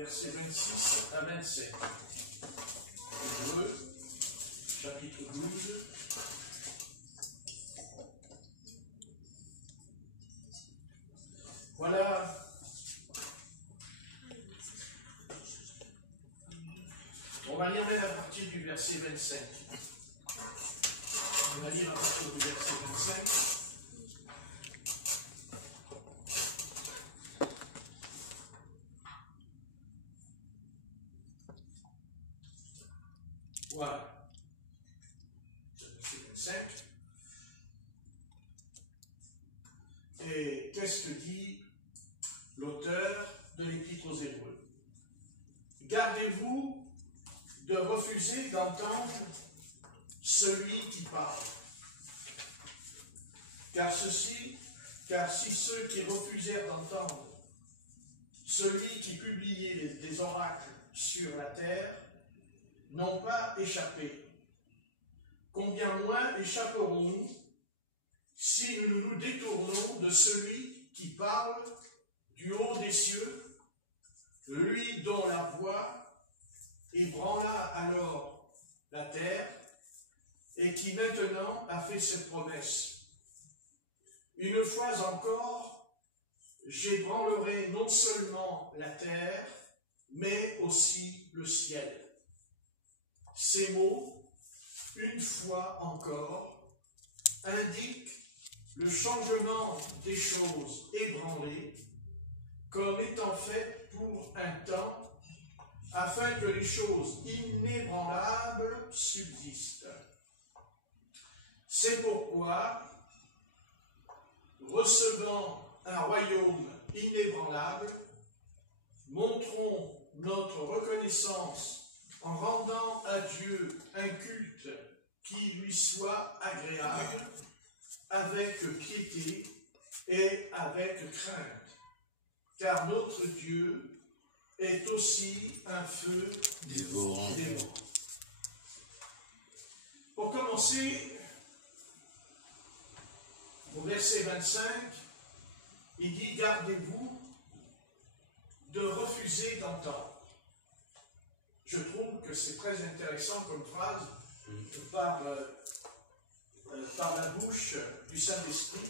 versets 26 à 27. Hébreux, chapitre 12. Voilà. On va lire même à partir du verset 25. On va lire à partir du verset 25. Voilà. Verset 25. Et qu'est-ce que dit l'auteur de l'Épître aux Hébreux? Gardez-vous de refuser d'entendre celui qui parle. Car si ceux qui refusèrent d'entendre celui qui publiait des oracles sur la terre n'ont pas échappé, combien moins échapperons-nous si nous nous détournons de celui qui parle du haut des cieux, lui dont la voix ébranla alors la terre, et qui maintenant a fait cette promesse. Une fois encore, j'ébranlerai non seulement la terre, mais aussi le ciel. Ces mots, une fois encore, indiquent le changement des choses ébranlées comme étant faites pour un temps, afin que les choses inébranlables subsistent. C'est pourquoi, recevant un royaume inébranlable, montrons notre reconnaissance en rendant à Dieu un culte qui lui soit agréable, avec piété et avec crainte, car notre Dieu est aussi un feu dévorant. Pour commencer, au verset 25, il dit « Gardez-vous de refuser d'entendre ». Je trouve que c'est très intéressant comme phrase par la bouche du Saint-Esprit,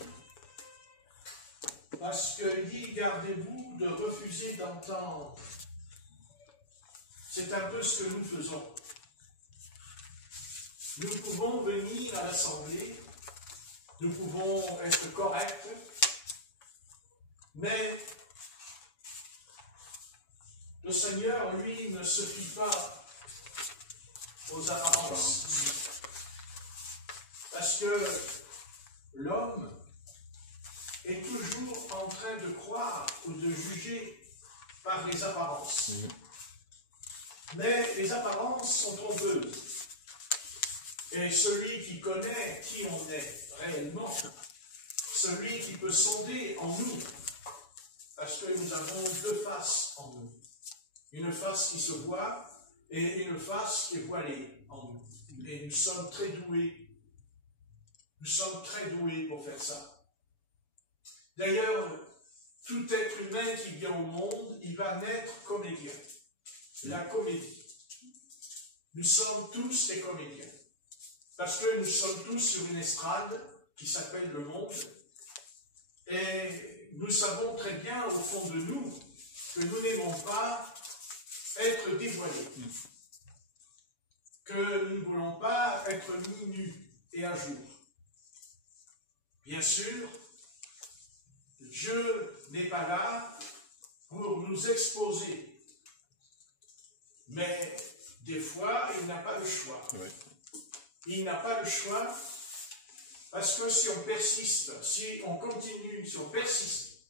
parce qu'il dit « Gardez-vous de refuser d'entendre ». C'est un peu ce que nous faisons. Nous pouvons venir à l'Assemblée, nous pouvons être corrects, mais le Seigneur, lui, ne se fie pas aux apparences. Parce que l'homme est toujours en train de croire ou de juger par les apparences. Mais les apparences sont trompeuses. Et celui qui connaît qui on est réellement, celui qui peut sonder en nous, parce que nous avons deux faces en nous. Une face qui se voit et une face qui est voilée en nous. Et nous sommes très doués. Nous sommes très doués pour faire ça. D'ailleurs, tout être humain qui vient au monde, il va naître comédien. La comédie. Nous sommes tous des comédiens. Parce que nous sommes tous sur une estrade qui s'appelle le monde. Et nous savons très bien au fond de nous que nous n'aimons pas être dévoilés. Que nous ne voulons pas être mis nus et à jour. Bien sûr, Dieu n'est pas là pour nous exposer. Mais des fois, il n'a pas le choix. Oui. Il n'a pas le choix parce que si on persiste, si on continue, si on persiste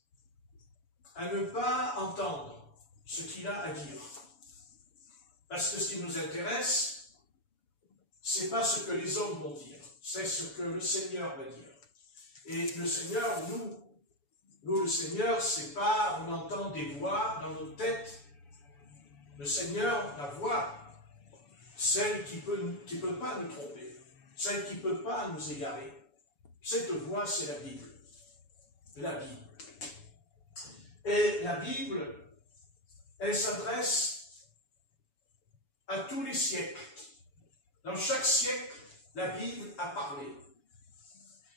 à ne pas entendre ce qu'il a à dire, parce que ce qui nous intéresse, ce n'est pas ce que les hommes vont dire, c'est ce que le Seigneur va dire. Et le Seigneur, nous le Seigneur, c'est pas, on entend des voix dans nos têtes. Le Seigneur, la voix, celle qui peut pas nous tromper, celle qui ne peut pas nous égarer. Cette voix, c'est la Bible. La Bible. Et la Bible, elle s'adresse à tous les siècles. Dans chaque siècle, la Bible a parlé.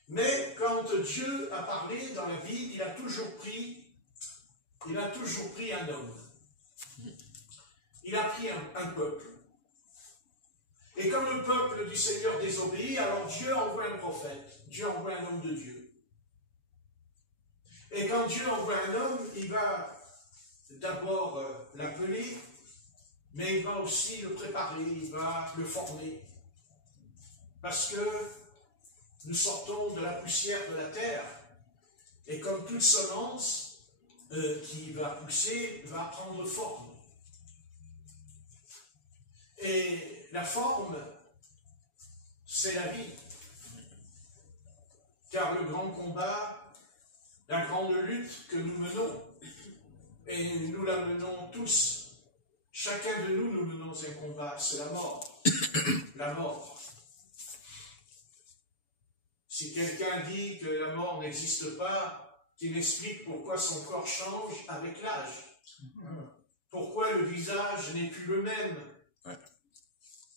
Mais quand Dieu a parlé dans la Bible, il a toujours pris un homme. Il a pris un peuple. Et quand le peuple du Seigneur désobéit, alors Dieu envoie un prophète. Dieu envoie un homme de Dieu. Et quand Dieu envoie un homme, il va d'abord l'appeler, mais il va aussi le préparer, il va le former. Parce que nous sortons de la poussière de la terre, et comme toute semence qui va pousser, va prendre forme. Et la forme, c'est la vie. Car le grand combat, la grande lutte que nous menons, et nous la menons tous, chacun de nous menons un combat, c'est la mort. La mort. Si quelqu'un dit que la mort n'existe pas, qu'il explique pourquoi son corps change avec l'âge. Pourquoi le visage n'est plus le même.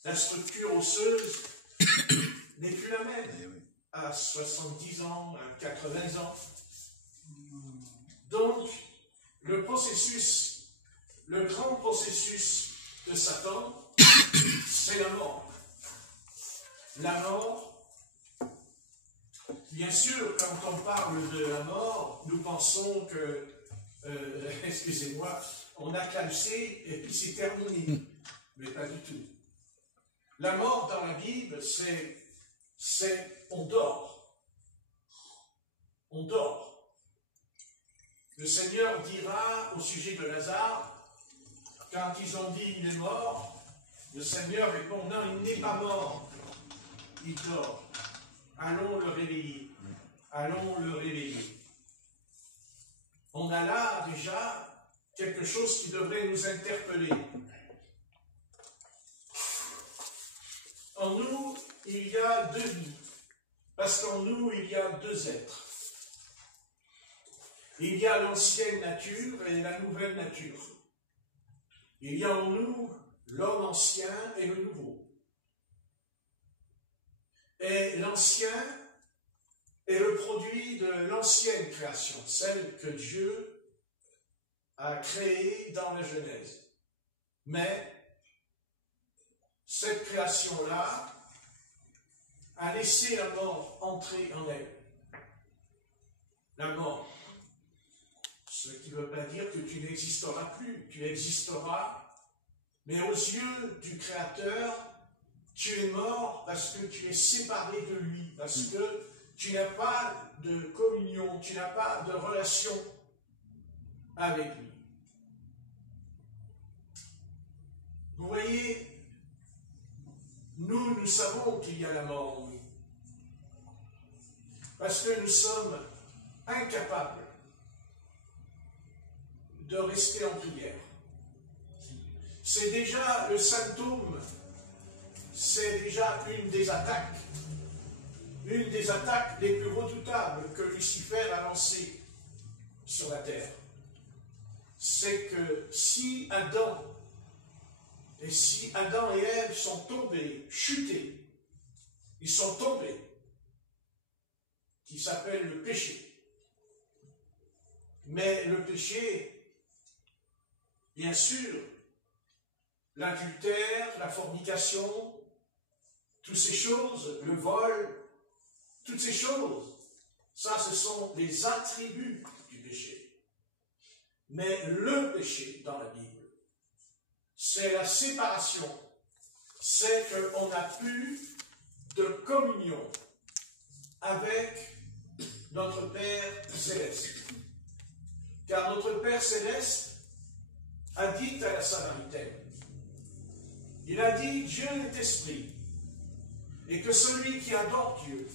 La structure osseuse n'est plus la même. À 70 ans, à 80 ans. Donc, le processus, le grand processus de Satan, c'est la mort. La mort, bien sûr, quand on parle de la mort, nous pensons que, excusez-moi, on a calcé et puis c'est terminé. Mais pas du tout. La mort dans la Bible, c'est on dort. On dort. Le Seigneur dira au sujet de Lazare, quand ils ont dit il est mort, le Seigneur répond non, il n'est pas mort, il dort. Allons le réveiller. Allons le réveiller. On a là déjà quelque chose qui devrait nous interpeller. En nous, il y a deux vies, parce qu'en nous, il y a deux êtres. Il y a l'ancienne nature et la nouvelle nature. Il y a en nous l'homme ancien et le nouveau. Et l'ancien est le produit de l'ancienne création, celle que Dieu a créée dans la Genèse. Mais cette création-là a laissé la mort entrer en elle. La mort. Ce qui ne veut pas dire que tu n'existeras plus. Tu existeras, mais aux yeux du Créateur, tu es mort parce que tu es séparé de lui, parce que tu n'as pas de communion, tu n'as pas de relation avec lui. Vous voyez, nous savons qu'il y a la mort en nous. Parce que nous sommes incapables de rester en prière. C'est déjà le symptôme, c'est déjà une des attaques les plus redoutables que Lucifer a lancées sur la terre. C'est que si Adam et Ève sont tombés, chutés, ils sont tombés, qui s'appelle le péché. Mais le péché, bien sûr, l'adultère, la fornication, toutes ces choses, le vol, toutes ces choses, ça ce sont les attributs du péché. Mais le péché dans la Bible, c'est la séparation, c'est qu'on n'a plus de communion avec notre Père Céleste. Car notre Père Céleste a dit à la Samaritaine, il a dit, Dieu est esprit, et que celui qui adore Dieu,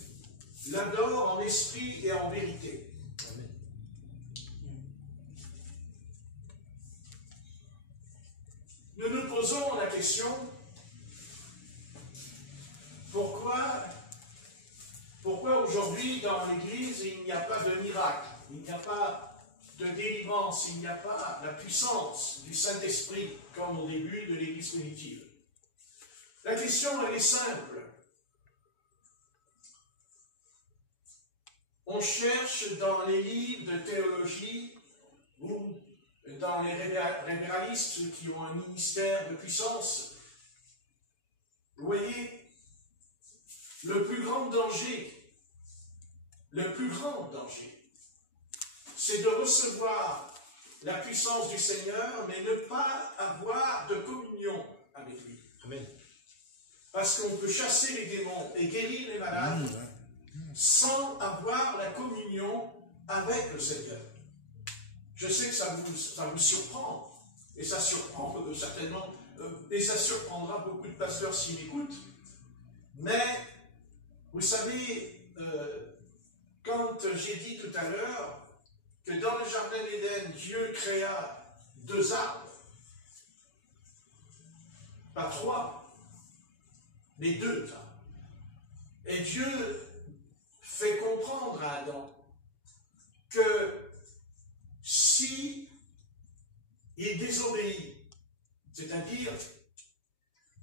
l'adore en esprit et en vérité. Amen. Nous nous posons la question, pourquoi aujourd'hui dans l'Église il n'y a pas de miracle, il n'y a pas de délivrance, il n'y a pas la puissance du Saint-Esprit comme au début de l'Église primitive. La question, elle est simple. On cherche dans les livres de théologie ou dans les révéralistes, ceux qui ont un ministère de puissance, vous voyez, le plus grand danger, c'est de recevoir la puissance du Seigneur, mais ne pas avoir de communion avec lui. Amen. Parce qu'on peut chasser les démons et guérir les malades sans avoir la communion avec le Seigneur. Je sais que ça vous surprend, et ça surprend certainement, et ça surprendra beaucoup de pasteurs s'ils m'écoutent, mais vous savez, quand j'ai dit tout à l'heure que dans le jardin d'Éden, Dieu créa 2 arbres, pas 3, mais 2 arbres. Et Dieu fait comprendre à Adam que si il désobéit, c'est-à-dire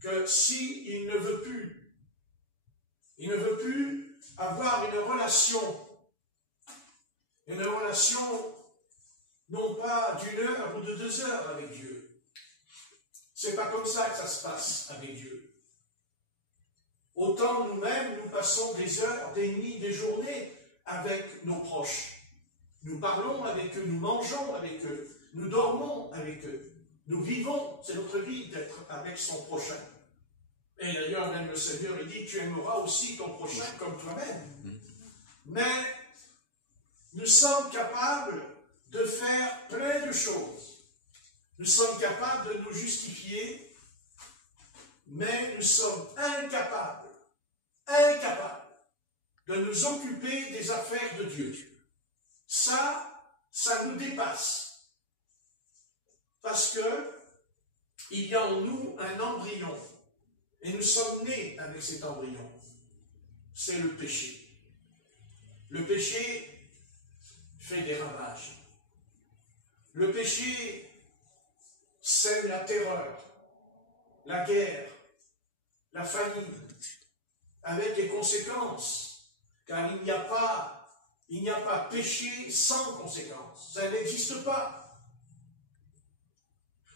que si il ne veut plus avoir une relation non pas d'1 heure ou de 2 heures avec Dieu. C'est pas comme ça que ça se passe avec Dieu. Autant nous-mêmes, nous passons des heures, des nuits, des journées avec nos proches. Nous parlons avec eux, nous mangeons avec eux, nous dormons avec eux. Nous vivons, c'est notre vie d'être avec son prochain. Et d'ailleurs, même le Seigneur, il dit, tu aimeras aussi ton prochain comme toi-même. Mais nous sommes capables de faire plein de choses. Nous sommes capables de nous justifier, mais nous sommes incapables de nous occuper des affaires de Dieu. Ça nous dépasse. Parce que il y a en nous un embryon. Et nous sommes nés avec cet embryon. C'est le péché. Le péché fait des ravages. Le péché sème la terreur, la guerre, la famine, avec les conséquences. Car il n'y a pas péché sans conséquences. Ça n'existe pas.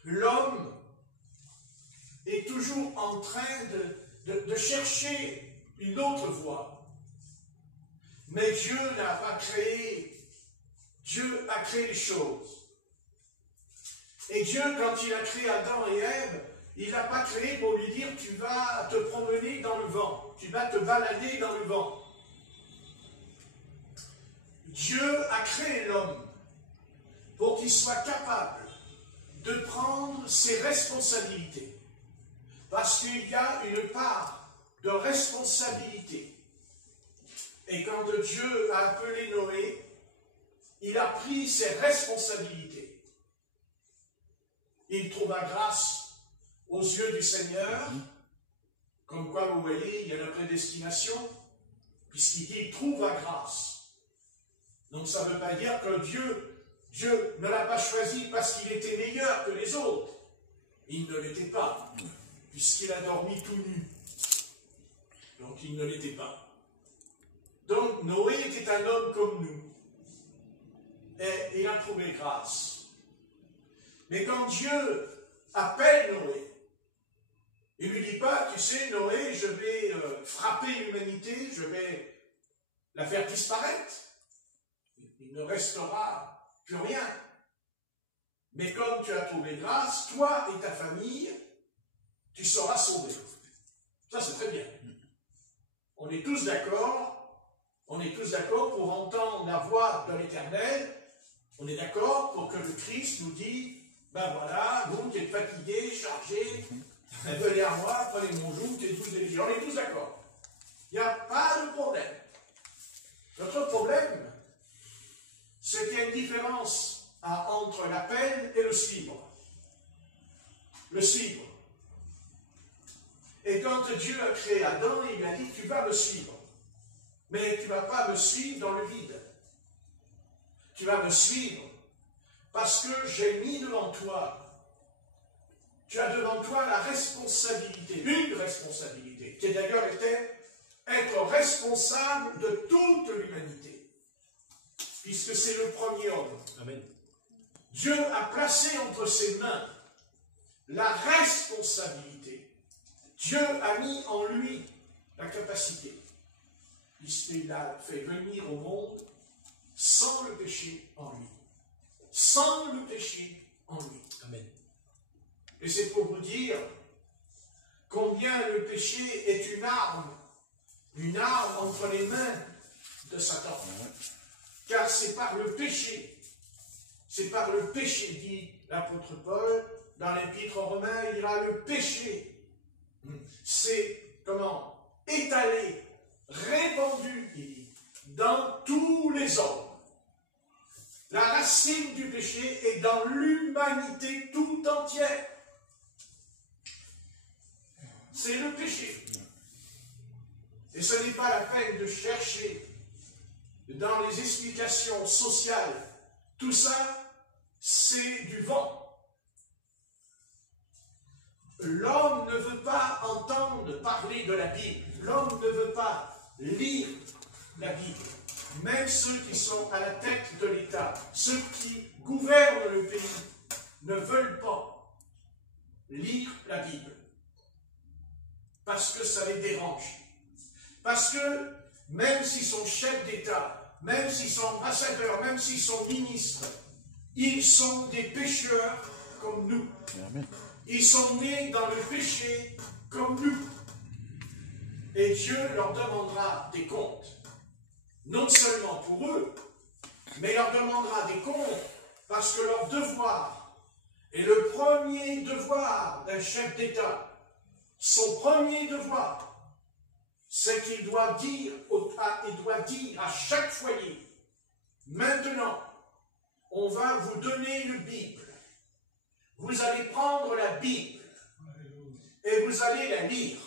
L'homme est toujours en train de chercher une autre voie. Mais Dieu n'a pas créé. Dieu a créé les choses. Et Dieu, quand il a créé Adam et Ève, il n'a pas créé pour lui dire tu vas te promener dans le vent, tu vas te balader dans le vent. Dieu a créé l'homme pour qu'il soit capable de prendre ses responsabilités. Parce qu'il y a une part de responsabilité. Et quand Dieu a appelé Noé, il a pris ses responsabilités. Il trouva grâce aux yeux du Seigneur, comme quoi, vous voyez, il y a la prédestination, puisqu'il dit « il trouva grâce ». Donc ça ne veut pas dire que Dieu ne l'a pas choisi parce qu'il était meilleur que les autres. Il ne l'était pas, puisqu'il a dormi tout nu. Donc il ne l'était pas. Donc Noé était un homme comme nous. Et il a trouvé grâce. Mais quand Dieu appelle Noé, il ne lui dit pas, tu sais, Noé, je vais frapper l'humanité, je vais la faire disparaître. Il ne restera plus rien. Mais comme tu as trouvé grâce, toi et ta famille, tu seras sauvé. Ça, c'est très bien. On est tous d'accord pour entendre la voix de l'Éternel. On est d'accord pour que le Christ nous dise, ben voilà, vous qui êtes fatigués, chargés, venez à moi, prenez mon joug, et tous les gens. On est tous d'accord. Il n'y a pas de problème. Notre problème, c'est qu'il y a une différence entre l'appel et le suivre. Le suivre. Et quand Dieu a créé Adam, il a dit, tu vas me suivre. Mais tu ne vas pas me suivre dans le vide. Tu vas me suivre parce que j'ai mis devant toi. Tu as devant toi la responsabilité, une responsabilité, qui d'ailleurs était être responsable de toute l'humanité, puisque c'est le premier homme. Amen. Dieu a placé entre ses mains la responsabilité. Dieu a mis en lui la capacité. Il l'a fait venir au monde sans le péché en lui. Sans le péché en lui. Amen. Et c'est pour vous dire combien le péché est une arme entre les mains de Satan. Car c'est par le péché, dit l'apôtre Paul, dans l'épître aux Romains, il dira le péché. C'est, étalé, répandu, il dit, dans tous les hommes. La racine du péché est dans l'humanité tout entière. C'est le péché. Et ce n'est pas la peine de chercher dans les explications sociales. Tout ça, c'est du vent. L'homme ne veut pas entendre parler de la Bible. L'homme ne veut pas lire la Bible. Même ceux qui sont à la tête de l'État, ceux qui gouvernent le pays, ne veulent pas lire la Bible. Parce que ça les dérange. Parce que même s'ils sont chefs d'État, même s'ils sont ambassadeurs, même s'ils sont ministres, ils sont des pécheurs comme nous. Amen. Ils sont nés dans le péché comme nous. Et Dieu leur demandera des comptes. Non seulement pour eux, mais leur demandera des comptes parce que leur devoir, et le premier devoir d'un chef d'État, son premier devoir, c'est qu'il doit dire à chaque foyer, maintenant, on va vous donner une Bible. Vous allez prendre la Bible et vous allez la lire.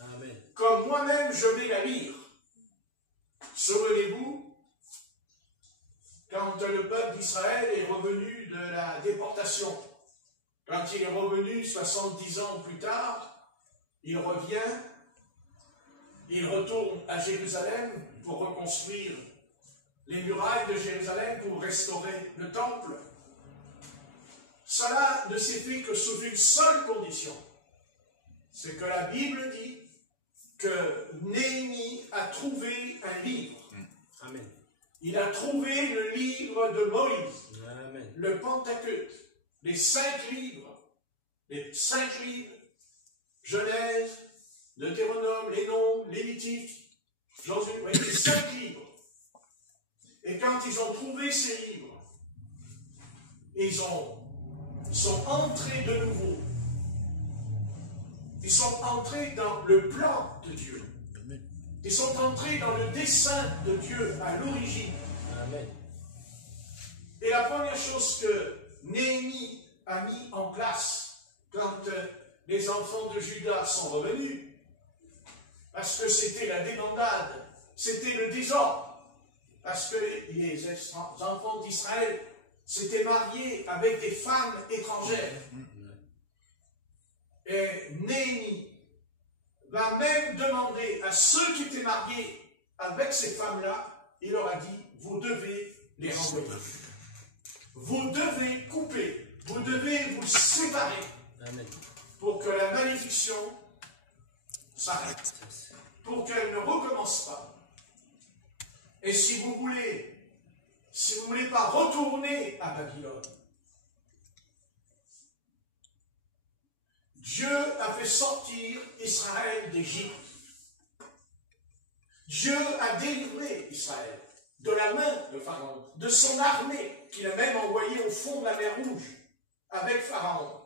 Amen. Comme moi-même je vais la lire. Souvenez-vous, quand le peuple d'Israël est revenu de la déportation, quand il est revenu 70 ans plus tard, il revient, il retourne à Jérusalem pour reconstruire les murailles de Jérusalem, pour restaurer le temple. Cela ne s'est fait que sous une seule condition. C'est que la Bible dit que Néhémie a trouvé un livre. Amen. Il a trouvé le livre de Moïse, Amen. le Pentateuque, les 5 livres, Genèse, Deutéronome, les Nombres, Lévitique, Josué, les 5 livres. Et quand ils ont trouvé ces livres, ils sont entrés de nouveau. Ils sont entrés dans le plan de Dieu. Ils sont entrés dans le dessein de Dieu à l'origine. Amen. Et la première chose que Néhémie a mis en place quand les enfants de Juda sont revenus, parce que c'était la débandade, c'était le désordre, parce que les enfants d'Israël s'étaient mariés avec des femmes étrangères. Et Néhémie va même demander à ceux qui étaient mariés avec ces femmes-là, il leur a dit, vous devez les renvoyer. Vous devez couper, vous devez vous séparer. Amen. Pour que la malédiction s'arrête, pour qu'elle ne recommence pas. Et si vous voulez pas retourner à Babylone, Dieu a fait sortir Israël d'Égypte. Dieu a délivré Israël de la main de Pharaon, de son armée, qu'il a même envoyée au fond de la mer Rouge avec Pharaon.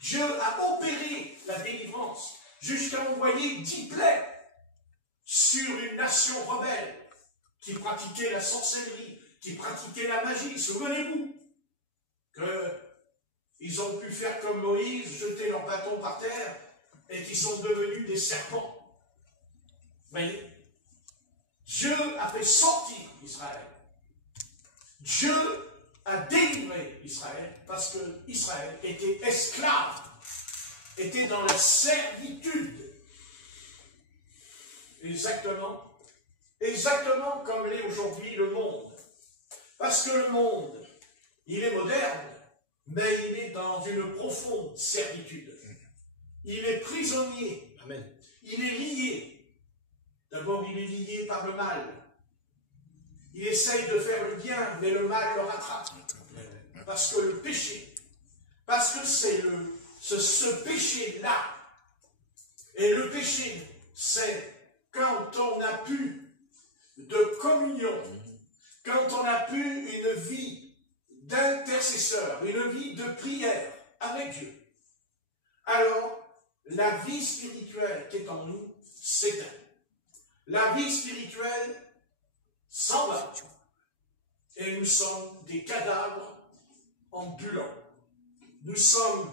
Dieu a opéré la délivrance jusqu'à envoyer 10 plaies sur une nation rebelle qui pratiquait la sorcellerie, qui pratiquait la magie. Souvenez-vous qu'ils ont pu faire comme Moïse, jeter leur bâton par terre et qu'ils sont devenus des serpents. Mais Dieu a fait sortir Israël. Dieu a délivré Israël parce que Israël était esclave, était dans la servitude. Exactement comme l'est aujourd'hui le monde. Parce que le monde, il est moderne, mais il est dans une profonde servitude. Il est prisonnier. Amen. Il est lié. D'abord, il est lié par le mal. Il essaye de faire le bien, mais le mal le rattrape. Parce que le péché, parce que c'est ce péché-là. Et le péché, c'est quand on n'a plus de communion, quand on n'a plus une vie d'intercesseur, une vie de prière avec Dieu, alors la vie spirituelle qui est en nous s'éteint. La vie spirituelle s'en va. Et nous sommes des cadavres ambulants. Nous savons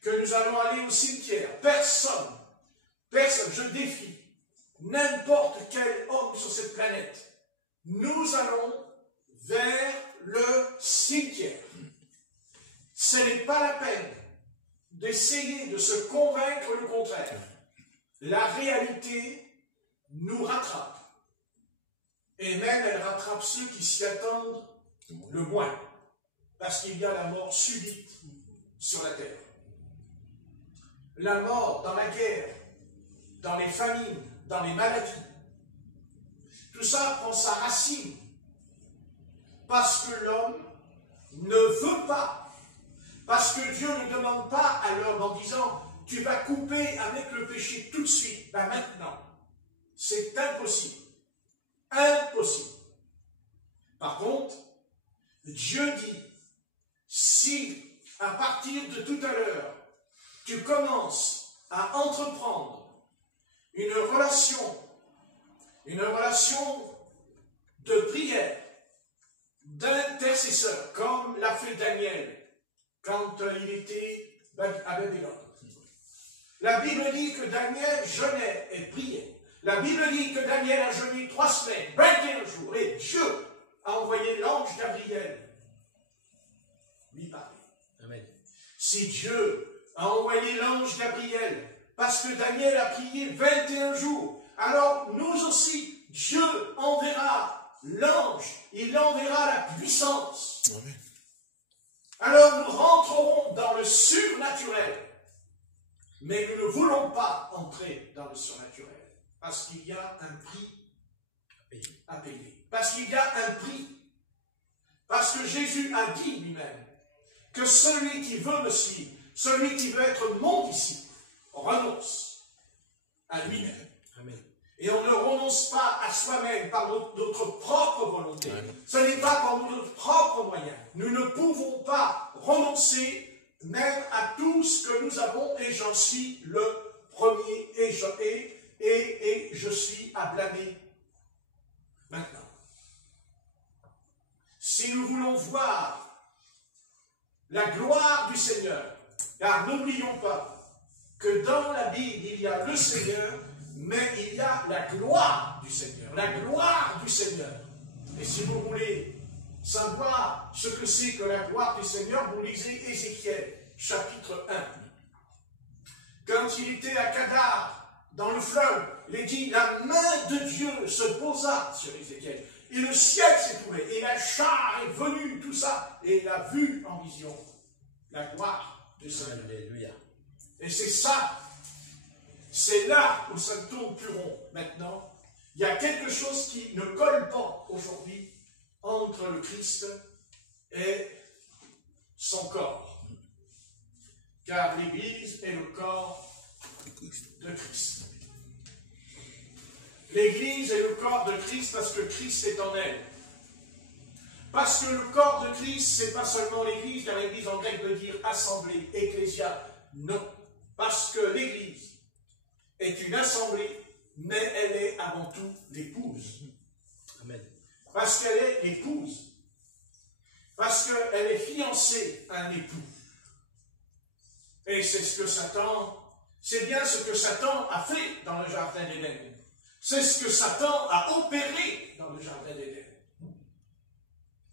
que nous allons aller au cimetière. Personne, je défie n'importe quel homme sur cette planète. Nous allons vers le cimetière. Ce n'est pas la peine d'essayer de se convaincre le contraire. La réalité nous rattrape. Et même elle rattrape ceux qui s'y attendent le moins. Parce qu'il y a la mort subite sur la terre. La mort dans la guerre, dans les famines, dans les maladies. Tout ça prend sa racine. Parce que l'homme ne veut pas. Parce que Dieu ne demande pas à l'homme en disant « Tu vas couper avec le péché tout de suite, ben maintenant. » C'est impossible. Impossible. Par contre, Dieu dit « Si, à partir de tout à l'heure, tu commences à entreprendre une relation de prière, d'intercesseur, comme l'a fait Daniel quand il était à Babylone. La Bible dit que Daniel jeûnait et priait. La Bible dit que Daniel a jeûné 3 semaines, 21 jours, et Dieu a envoyé l'ange Gabriel lui parler. Amen. Si Dieu a envoyé l'ange Gabriel, parce que Daniel a prié 21 jours, alors nous aussi, Dieu enverra l'ange, il enverra la puissance. Amen. Alors nous rentrerons dans le surnaturel, mais nous ne voulons pas entrer dans le surnaturel, parce qu'il y a un prix à payer. Parce qu'il y a un prix. Parce que Jésus a dit lui-même que celui qui veut me suivre, celui qui veut être mon disciple, renonce à lui-même. Amen. Et on ne renonce pas à soi-même par notre propre volonté. Ce n'est pas par notre propre moyen. Nous ne pouvons pas renoncer même à tout ce que nous avons, et j'en suis le premier, et je suis à blâmer maintenant. Si nous voulons voir la gloire du Seigneur, car n'oublions pas que dans la Bible, il y a le Seigneur, mais il y a la gloire du Seigneur. La gloire du Seigneur. Et si vous voulez savoir ce que c'est que la gloire du Seigneur, vous lisez Ézéchiel, chapitre 1. Quand il était à Kadar, dans le fleuve, il est dit, la main de Dieu se posa sur Ézéchiel. Et le ciel s'est ouvert, et la char est venue, tout ça, et il a vu en vision la gloire du Seigneur. Alléluia. Et c'est ça, c'est là où ça ne tourne plus rond. Maintenant, il y a quelque chose qui ne colle pas aujourd'hui entre le Christ et son corps. Car l'Église est le corps de Christ. L'Église est le corps de Christ parce que Christ est en elle. Parce que le corps de Christ, ce n'est pas seulement l'Église, car l'Église en grec veut dire assemblée, ecclésia. Non. Parce que l'Église est une assemblée, mais elle est avant tout l'épouse. Amen. Parce qu'elle est l'épouse. Parce qu'elle est fiancée à un époux. Et c'est ce que Satan, c'est bien ce que Satan a fait dans le jardin d'Éden. C'est ce que Satan a opéré dans le jardin d'Éden.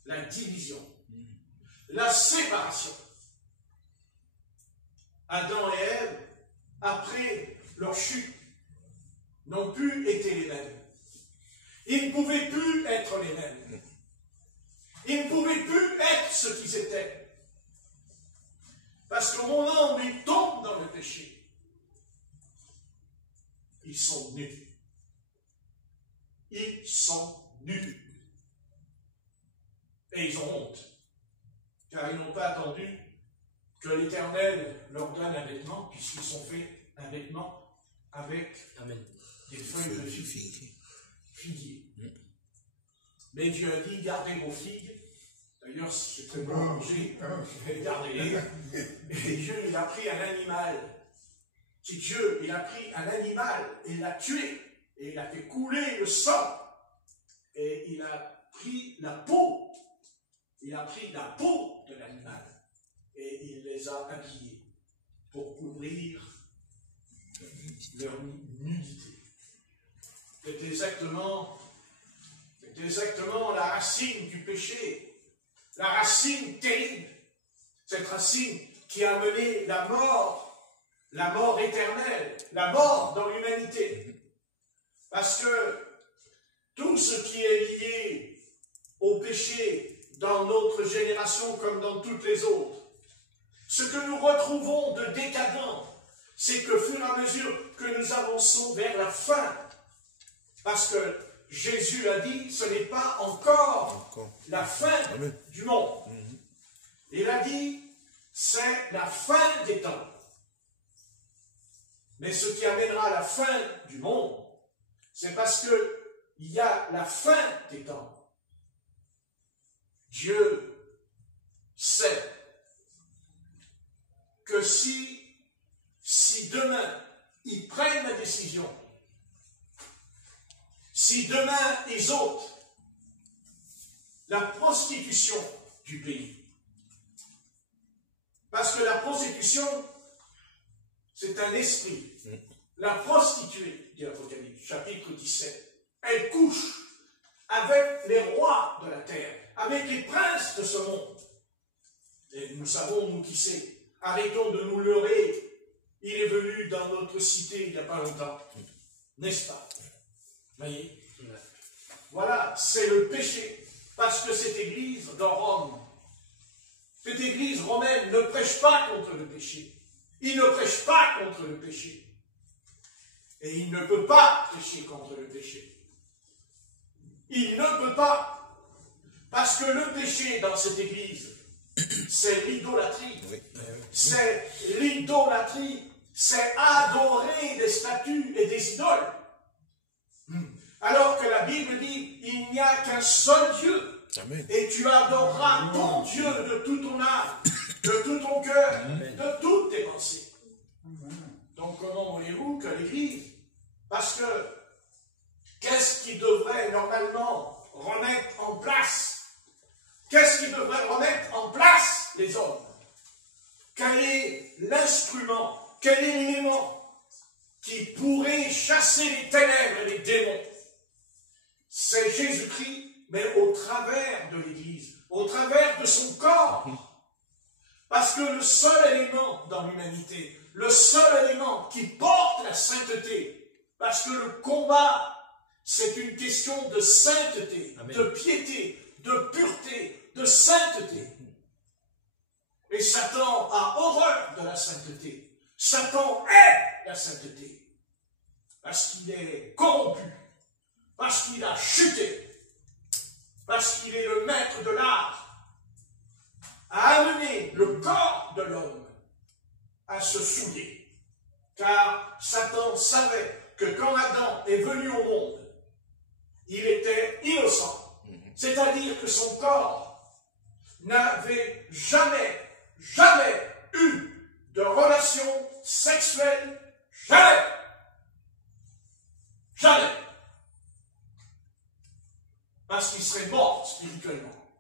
la division, la séparation. Adam et Ève, après leur chute, n'ont plus été les mêmes. Ils ne pouvaient plus être les mêmes. Ils ne pouvaient plus être ce qu'ils étaient. Parce qu'au moment où ils tombent dans le péché, ils sont nus. Ils sont nus. Et ils ont honte. Car ils n'ont pas attendu que l'Éternel leur donne un vêtement, puisqu'ils sont faits un vêtement avec des feuilles de figuier. Mais Dieu a dit, gardez vos figues. D'ailleurs, c'est très bon à manger. Gardez-les. Et Dieu, il a pris un animal. C'est Dieu, il a pris un animal et il l'a tué. Et il a fait couler le sang. Et il a pris la peau. Il a pris la peau de l'animal. Et il les a habillés pour couvrir leur nudité. C'est exactement la racine du péché, la racine terrible, cette racine qui a mené la mort éternelle, la mort dans l'humanité. Parce que tout ce qui est lié au péché dans notre génération comme dans toutes les autres, ce que nous retrouvons de décadent, c'est que, au fur et à mesure que nous avançons vers la fin, parce que Jésus a dit, ce n'est pas encore la fin du monde. Il a dit, c'est la fin des temps. Mais ce qui amènera la fin du monde, c'est parce qu'il y a la fin des temps. Dieu sait que si demain ils prennent la décision, si demain ils ôtent la prostitution du pays, parce que la prostitution, c'est un esprit. La prostituée, dit l'Apocalypse, chapitre 17, elle couche avec les rois de la terre, avec les princes de ce monde. Et nous savons, nous qui c'est, arrêtons de nous leurrer. Il est venu dans notre cité il n'y a pas longtemps, n'est-ce pas? Voyez? Voilà, c'est le péché. Parce que cette église de Rome, cette église romaine ne prêche pas contre le péché. Il ne prêche pas contre le péché. Et il ne peut pas prêcher contre le péché. Il ne peut pas. Parce que le péché dans cette église, c'est l'idolâtrie. C'est l'idolâtrie. C'est adorer des statues et des idoles. Alors que la Bible dit, il n'y a qu'un seul Dieu. Amen. Et tu adoreras ton Dieu de toute ton âme, de tout ton cœur, de toutes tes pensées. Donc comment voulez-vous que l'Église, parce que qu'est-ce qui devrait normalement remettre en place? Qu'est-ce qui devrait remettre en place les hommes? Quel est l'instrument, quel est l'élément qui pourrait chasser les ténèbres et les démons? C'est Jésus-Christ, mais au travers de l'Église, au travers de son corps. Parce que le seul élément dans l'humanité, le seul élément qui porte la sainteté, parce que le combat, c'est une question de sainteté, Amen. De piété, de pureté, de sainteté. Et Satan a horreur de la sainteté. Satan est la sainteté. Parce qu'il est corrompu. Parce qu'il a chuté. Parce qu'il est le maître de l'art. A amené le corps de l'homme à se souiller. Car Satan savait que quand Adam est venu au monde, il était innocent. C'est-à-dire que son corps n'avait jamais eu de relation sexuelle. Jamais. Jamais. Parce qu'il serait mort spirituellement.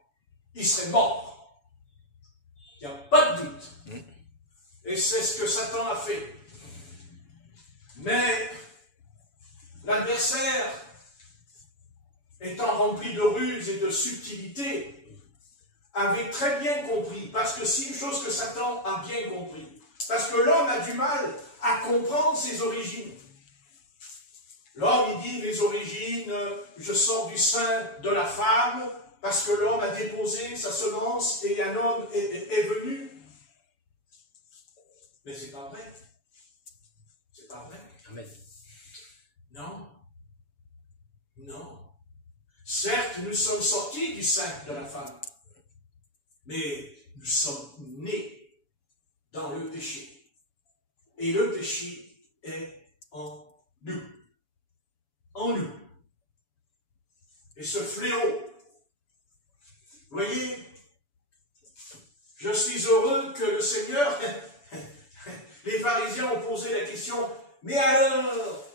Il serait mort. Il n'y a pas de doute. Et c'est ce que Satan a fait. Mais l'adversaire, étant rempli de ruses et de subtilités, avait très bien compris, parce que c'est une chose que Satan a bien compris, parce que l'homme a du mal à comprendre ses origines. L'homme, il dit, mes origines, je sors du sein de la femme, parce que l'homme a déposé sa semence et un homme est venu. Mais c'est pas vrai. C'est pas vrai. Amen. Non. Non. Certes, nous sommes sortis du sein de la femme, mais nous sommes nés dans le péché. Et le péché est en nous. En nous. Et ce fléau, vous voyez, je suis heureux que le Seigneur, les pharisiens ont posé la question, mais alors,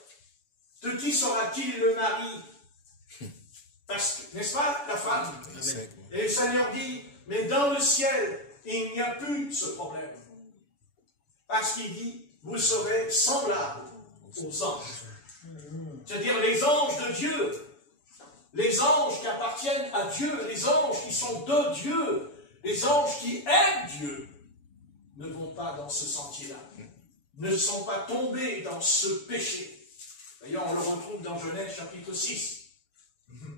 de qui sera-t-il le mari? Parce que, n'est-ce pas, la femme? Et le Seigneur dit, mais dans le ciel, il n'y a plus ce problème. Parce qu'il dit, vous serez semblables aux anges. C'est-à-dire les anges de Dieu. Les anges qui appartiennent à Dieu, les anges qui sont de Dieu, les anges qui aiment Dieu, ne vont pas dans ce sentier-là, ne sont pas tombés dans ce péché. D'ailleurs, on le retrouve dans Genèse chapitre 6. Vous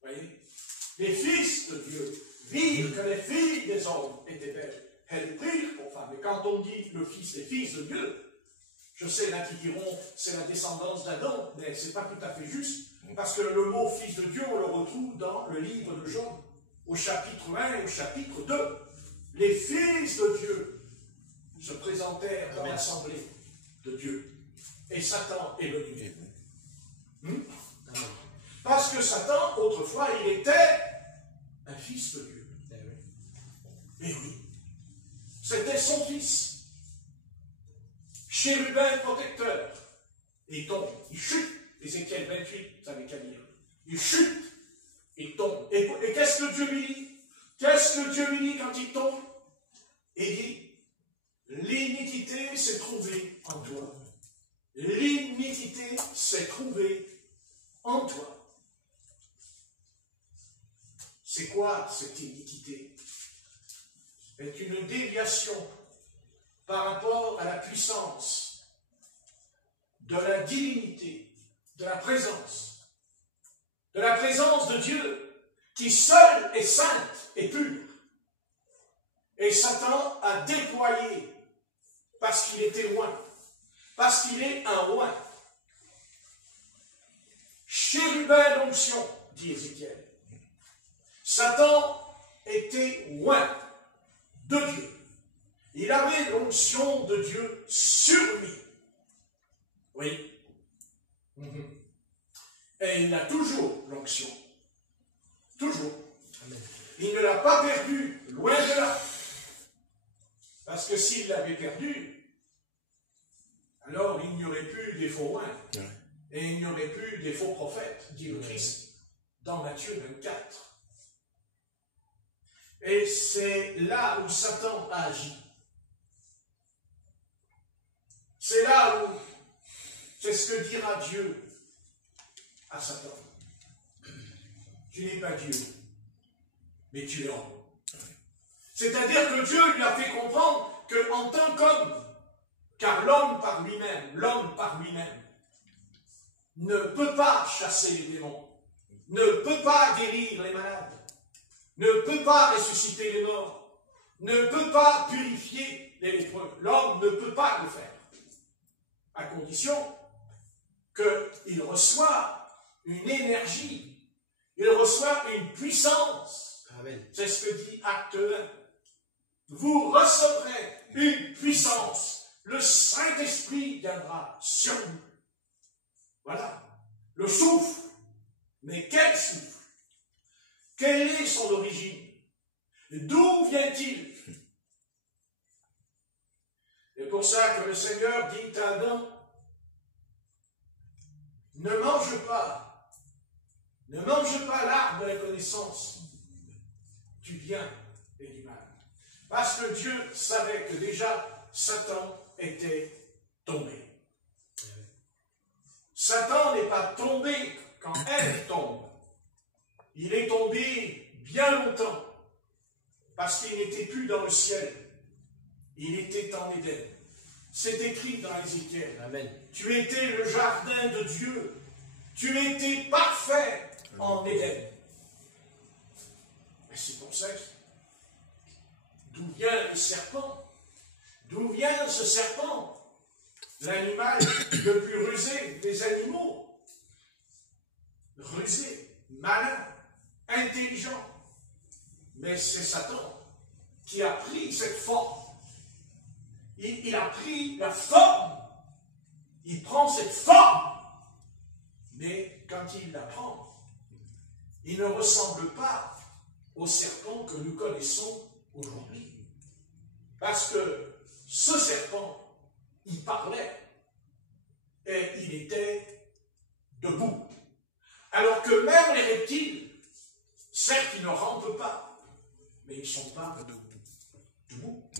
voyez? Les fils de Dieu virent que les filles des hommes étaient belles. Elles prirent pour femmes. Et quand on dit le fils, les fils de Dieu, je sais là qui diront c'est la descendance d'Adam, mais ce n'est pas tout à fait juste. Parce que le mot fils de Dieu, on le retrouve dans le livre de Job, au chapitre 1 et au chapitre 2. Les fils de Dieu se présentèrent dans l'assemblée de Dieu. Et Satan est venu. Parce que Satan, autrefois, il était un fils de Dieu. Mais oui, c'était son fils. Chérubin protecteur. Et il tombe, il chute. Ézéchiel 28, vous savez qu'à dire. Il chute, il tombe. Et qu'est-ce que Dieu lui dit? Qu'est-ce que Dieu lui dit quand il tombe? Il dit, l'iniquité s'est trouvée en toi. L'iniquité s'est trouvée en toi. C'est quoi cette iniquité? C'est une déviation par rapport à la puissance de la divinité, de la présence de Dieu, qui seul est sainte et pure. Et Satan a déployé, parce qu'il était loin, parce qu'il est un roi. Chérubin d'onction, dit Ézéchiel. Satan était loin de Dieu. Il avait l'onction de Dieu sur lui. Oui. Et il a toujours l'onction. Toujours. Amen. Il ne l'a pas perdu, loin de là. Parce que s'il l'avait perdu, alors il n'y aurait plus des faux rois. Et il n'y aurait plus des faux prophètes, dit le Christ, dans Matthieu 24. Et c'est là où Satan a agi. C'est là où, c'est ce que dira Dieu à Satan. Tu n'es pas Dieu, mais tu es homme. C'est-à-dire que Dieu lui a fait comprendre qu'en tant qu'homme, car l'homme par lui-même, ne peut pas chasser les démons, ne peut pas guérir les malades, ne peut pas ressusciter les morts, ne peut pas purifier les lépreux. L'homme ne peut pas le faire, à condition qu'il reçoit une énergie, il reçoit une puissance. C'est ce que dit Acte 1. Vous recevrez une puissance. Le Saint-Esprit viendra sur vous. Voilà. Le souffle. Mais quel souffle? Quelle est son origine? D'où vient-il? C'est pour ça que le Seigneur dit à Adam, ne mange pas l'arbre de la connaissance du bien et du mal. Parce que Dieu savait que déjà Satan était tombé. Satan n'est pas tombé quand Ève tombe. Il est tombé bien longtemps parce qu'il n'était plus dans le ciel, il était en Éden. C'est écrit dans Ézéchiel. Amen. Tu étais le jardin de Dieu. Tu étais parfait en Éden. Mais c'est pour ça que d'où vient le serpent? D'où vient ce serpent? L'animal le plus rusé des animaux. Rusé, malin, intelligent. Mais c'est Satan qui a pris cette forme. Il a pris la forme. Il prend cette forme. Mais quand il la prend, il ne ressemble pas au serpent que nous connaissons aujourd'hui. Parce que ce serpent, il parlait et il était debout. Alors que même les reptiles, certes, ils ne rampent pas, mais ils ne sont pas debout.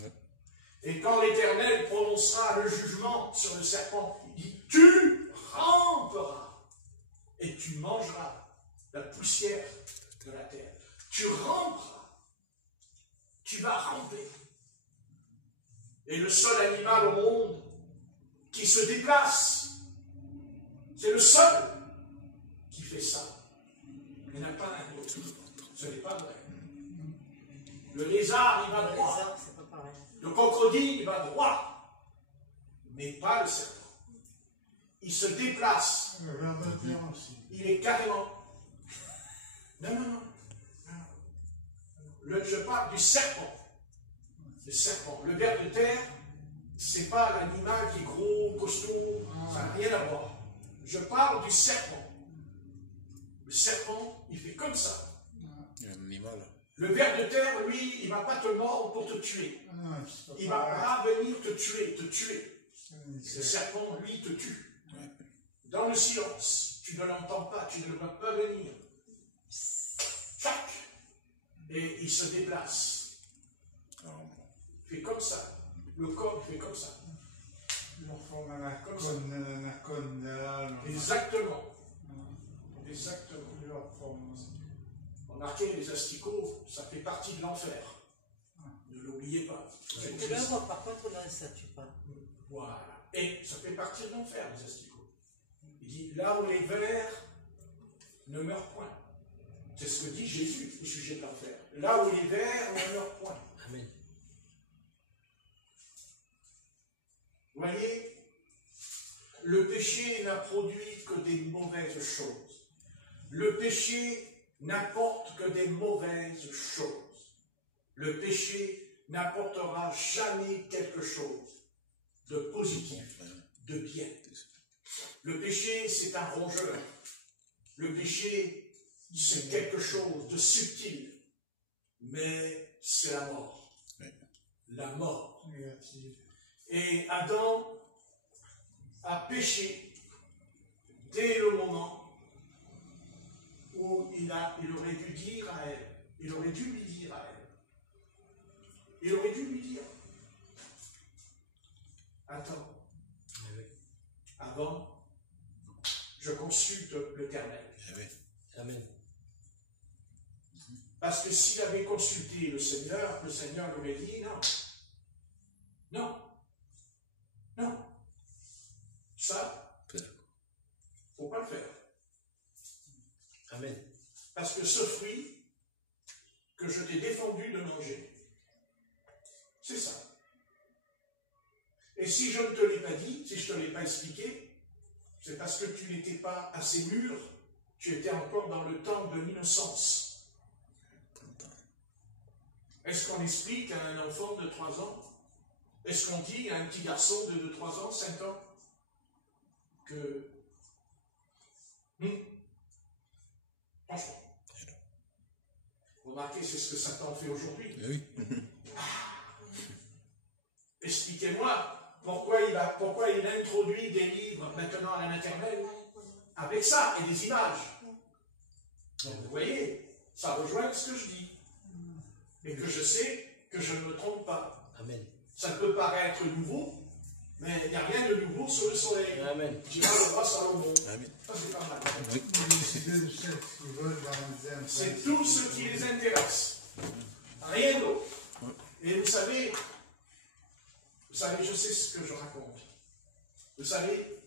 Ouais. Et quand l'Éternel prononcera le jugement sur le serpent, il dit, tu ramperas et tu mangeras la poussière de la terre. Tu ramperas, tu vas ramper. Et le seul animal au monde qui se déplace, c'est le seul qui fait ça. Il n'y en a pas un autre. Ce n'est pas vrai. Le lézard, il va droit. Le crocodile, il va droit. Mais pas le serpent. Il se déplace. Il est carrément. Non. Je parle du serpent. Le serpent. Le ver de terre, c'est pas l'animal qui est gros, costaud. Ça n'a rien à voir. Je parle du serpent. Le serpent, il fait comme ça. Un animal. Le ver de terre, lui, il ne va pas te mordre pour te tuer. Il va pas venir te tuer. Le serpent, lui, te tue. Dans le silence, tu ne l'entends pas, tu ne le vois pas venir. Tac! Et il se déplace. Il fait comme ça. Le corps fait comme ça. Exactement. Exactement. Remarquez, les asticots, ça fait partie de l'enfer. Ne l'oubliez pas. Par contre, non, ça ne tue pas. Voilà. Et ça fait partie de l'enfer, les asticots. Il dit, là où les vers ne meurent point. C'est ce que dit Jésus au sujet de l'enfer. Là où les vers ne meurent point. Amen. Voyez, le péché n'a produit que des mauvaises choses. Le péché n'apporte que des mauvaises choses. Le péché n'apportera jamais quelque chose de positif, de bien. Le péché, c'est un rongeur. Le péché, c'est quelque chose de subtil. Mais c'est la mort. La mort. Et Adam a péché dès le moment où il aurait dû dire à elle, il aurait dû lui dire à elle, il aurait dû lui dire, attends, avant, je consulte l'Éternel. Amen. Parce que s'il avait consulté le Seigneur lui aurait dit non. Non. Non. Ça, il ne faut pas le faire. Amen. Parce que ce fruit que je t'ai défendu de manger, c'est ça. Et si je ne te l'ai pas dit, si je ne te l'ai pas expliqué, c'est parce que tu n'étais pas assez mûr, tu étais encore dans le temps de l'innocence. Est-ce qu'on explique à un enfant de 3 ans, est-ce qu'on dit à un petit garçon de 3 ans, 5 ans, que franchement, remarquez, c'est ce que Satan fait aujourd'hui. Oui. Expliquez-moi pourquoi il introduit des livres maintenant à la maternelle avec ça et des images. Donc vous voyez, ça rejoint ce que je dis. Et que je sais que je ne me trompe pas. Amen. Ça peut paraître nouveau, mais il n'y a rien de nouveau sur le soleil. Amen. Tu vas le roi Salomon. Amen. Ça, c'est pas mal. Oui. C'est tout ce qui les intéresse. Rien d'autre. Et vous savez, je sais ce que je raconte. Vous savez,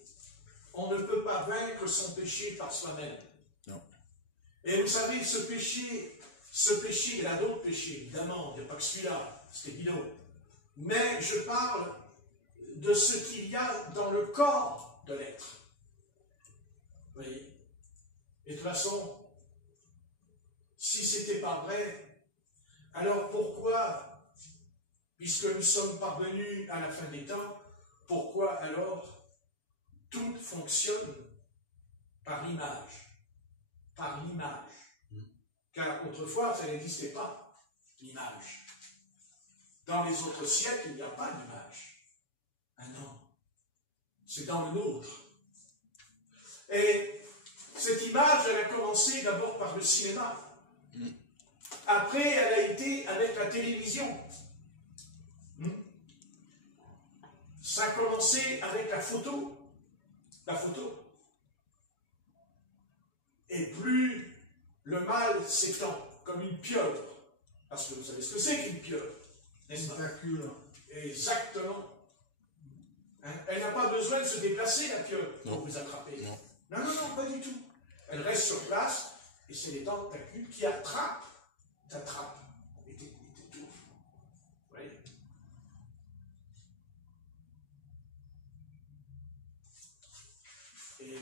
on ne peut pas vaincre son péché par soi-même. Non. Et vous savez, ce péché, il y a d'autres péchés, évidemment, il n'y a pas que celui-là, c'est évident. Mais je parle de ce qu'il y a dans le corps de l'être. Vous voyez? Et de toute façon, si ce n'était pas vrai, alors pourquoi, puisque nous sommes parvenus à la fin des temps, pourquoi alors tout fonctionne par l'image? Par l'image. Car autrefois, ça n'existait pas, l'image. Dans les autres siècles, il n'y a pas d'image. Ah non, c'est dans le nôtre. Et cette image, elle a commencé d'abord par le cinéma. Après, elle a été avec la télévision. Ça a commencé avec la photo. La photo. Et plus le mal s'étend, comme une pieuvre. Parce que vous savez ce que c'est qu'une pieuvre, n'est-ce pas? Exactement. Hein? Elle n'a pas besoin de se déplacer, la pieuvre, pour vous attraper. Non. Non, non, non, pas du tout. Elle reste sur place, et c'est les tentacules qui t'attrapent, et t'étouffent. Vous voyez? Et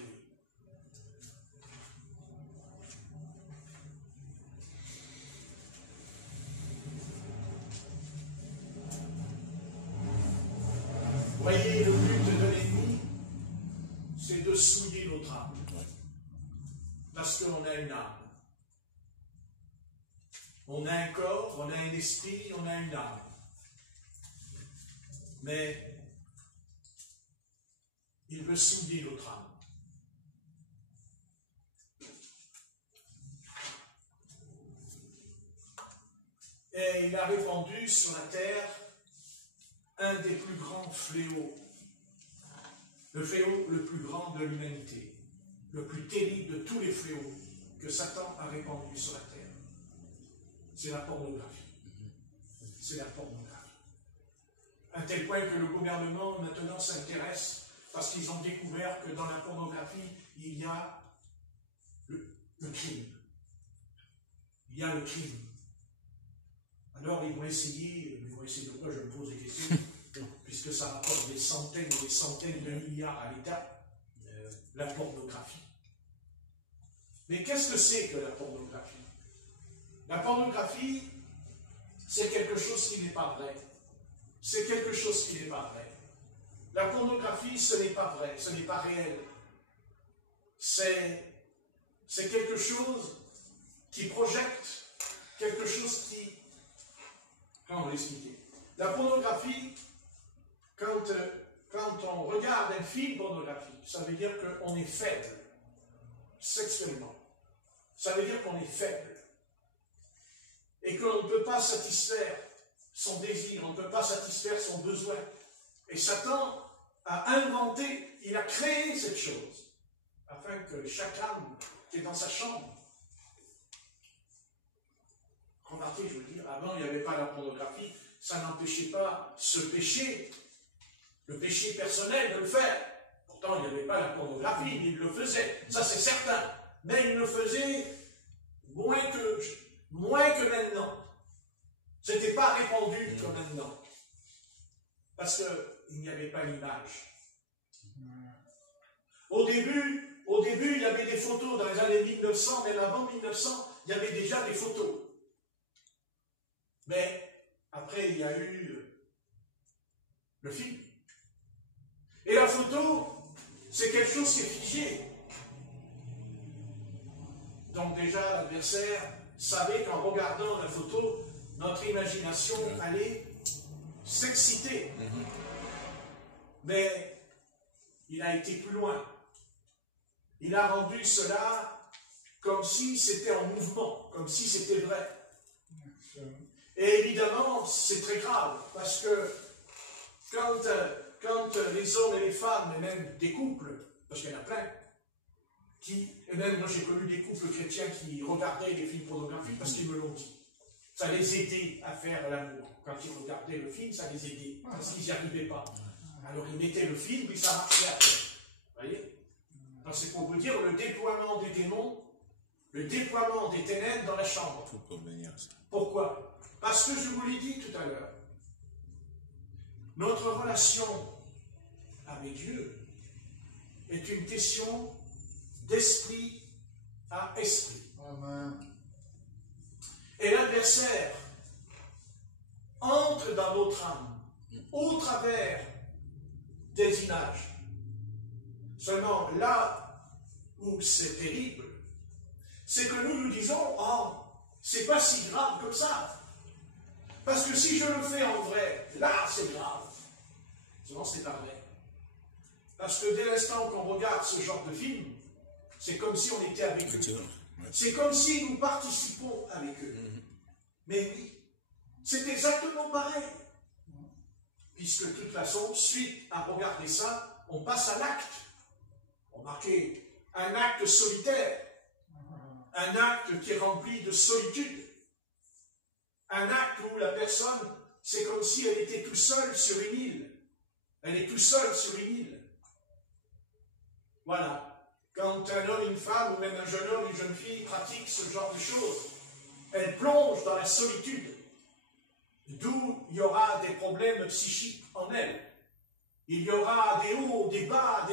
voyez, le but de l'ennemi, c'est de souiller notre âme. Parce qu'on a une âme. On a un corps, on a un esprit, on a une âme. Mais il veut souiller notre âme. Et il a répandu sur la terre un des plus grands fléaux. Le fléau le plus grand de l'humanité. Le plus terrible de tous les fléaux que Satan a répandu sur la terre. C'est la pornographie. C'est la pornographie. À tel point que le gouvernement maintenant s'intéresse parce qu'ils ont découvert que dans la pornographie, il y a le crime. Il y a le crime. Alors ils vont essayer de quoi, je me pose des questions, puisque ça rapporte des centaines et des centaines de milliards à l'État, la pornographie. Mais qu'est-ce que c'est que la pornographie? La pornographie, c'est quelque chose qui n'est pas vrai. C'est quelque chose qui n'est pas vrai. La pornographie, ce n'est pas vrai, ce n'est pas réel. C'est quelque chose qui projette, quelque chose qui... Comment on va l'expliquer? La pornographie, quand on regarde un film pornographique, ça veut dire qu'on est faible, sexuellement. Ça veut dire qu'on est faible. Et qu'on ne peut pas satisfaire son désir, on ne peut pas satisfaire son besoin. Et Satan a inventé, il a créé cette chose, afin que chaque âme qui est dans sa chambre, remarquez, je veux dire, avant il n'y avait pas la pornographie, ça n'empêchait pas ce péché, le péché personnel, de le faire. Pourtant, il n'y avait pas la pornographie, il le faisait, ça c'est certain. Mais il le faisait moins que maintenant. Ce n'était pas répandu comme maintenant. Parce qu'il n'y avait pas l'image. Au début, il y avait des photos dans les années 1900, même avant 1900, il y avait déjà des photos. Mais après, il y a eu le film. Et la photo, c'est quelque chose qui est figé. Donc déjà, l'adversaire savait qu'en regardant la photo, notre imagination allait s'exciter. Mais il a été plus loin. Il a rendu cela comme si c'était en mouvement, comme si c'était vrai. Et évidemment, c'est très grave, parce que quand les hommes et les femmes, et même des couples, parce qu'il y en a plein, et même moi j'ai connu des couples chrétiens qui regardaient les films pornographiques parce qu'ils me l'ont dit. Ça les aidait à faire l'amour. Quand ils regardaient le film, ça les aidait, parce qu'ils n'y arrivaient pas. Alors ils mettaient le film, puis ça marchait après. Vous voyez? C'est pour vous dire le déploiement des démons, le déploiement des ténèbres dans la chambre. Pourquoi? Parce que je vous l'ai dit tout à l'heure, notre relation avec Dieu est une question d'esprit à esprit. Amen. Et l'adversaire entre dans notre âme au travers des images. Seulement, là où c'est terrible, c'est que nous nous disons, oh, c'est pas si grave comme ça. Parce que si je le fais en vrai, là, c'est grave. Sinon, c'est pas vrai. Parce que dès l'instant qu'on regarde ce genre de film, c'est comme si on était avec eux. C'est comme si nous participons avec eux. Mais oui, c'est exactement pareil. Puisque de toute façon, suite à regarder ça, on passe à l'acte. Remarquez, un acte solitaire, un acte qui est rempli de solitude, un acte où la personne, c'est comme si elle était tout seule sur une île. Elle est tout seule sur une île. Voilà. Quand un homme, une femme, ou même un jeune homme, une jeune fille pratique ce genre de choses, elle plonge dans la solitude, d'où il y aura des problèmes psychiques en elle. Il y aura des hauts, des bas,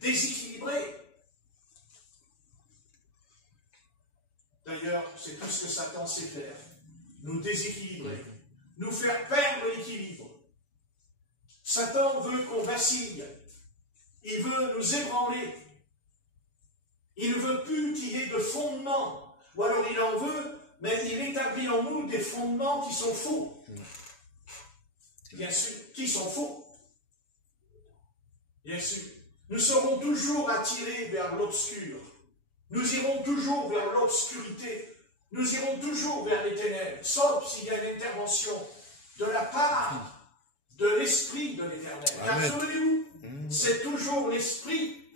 déséquilibrés. D'ailleurs, c'est tout ce que Satan sait faire. Nous déséquilibrer, nous faire perdre l'équilibre. Satan veut qu'on vacille. Il veut nous ébranler. Il ne veut plus qu'il y ait de fondement. Ou alors il en veut, mais il établit en nous des fondements qui sont faux. Bien sûr, qui sont faux. Bien sûr. Nous serons toujours attirés vers l'obscur. Nous irons toujours vers l'obscurité. Nous irons toujours vers les ténèbres, sauf s'il y a une intervention de la part de l'Esprit de l'Éternel. Car souvenez-vous, c'est toujours l'Esprit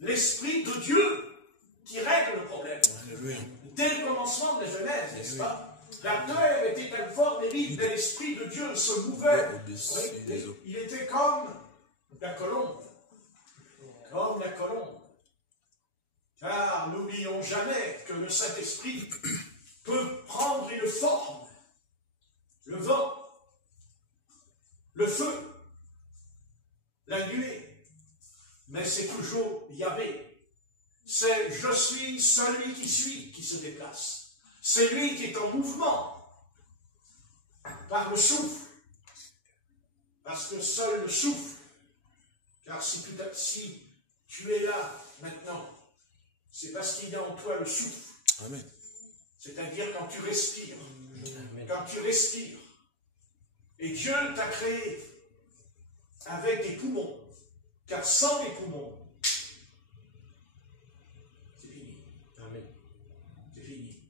de Dieu qui règle le problème. Alléluia. Dès le commencement de la Genèse, n'est-ce pas? La terre était telle forme et de l'Esprit de Dieu se mouvait. Oui, il était comme la colombe. Comme la colombe. Car n'oublions jamais que le Saint-Esprit peut prendre une forme. Le vent, le feu, la nuée. Mais c'est toujours Yahvé. C'est je suis celui qui suis qui se déplace. C'est lui qui est en mouvement par le souffle. Parce que seul le souffle. Car si tu es là maintenant, c'est parce qu'il y a en toi le souffle. Amen. C'est-à-dire quand tu respires. Amen. Quand tu respires. Et Dieu t'a créé avec des poumons. Car sans les poumons, c'est fini. Amen. C'est fini.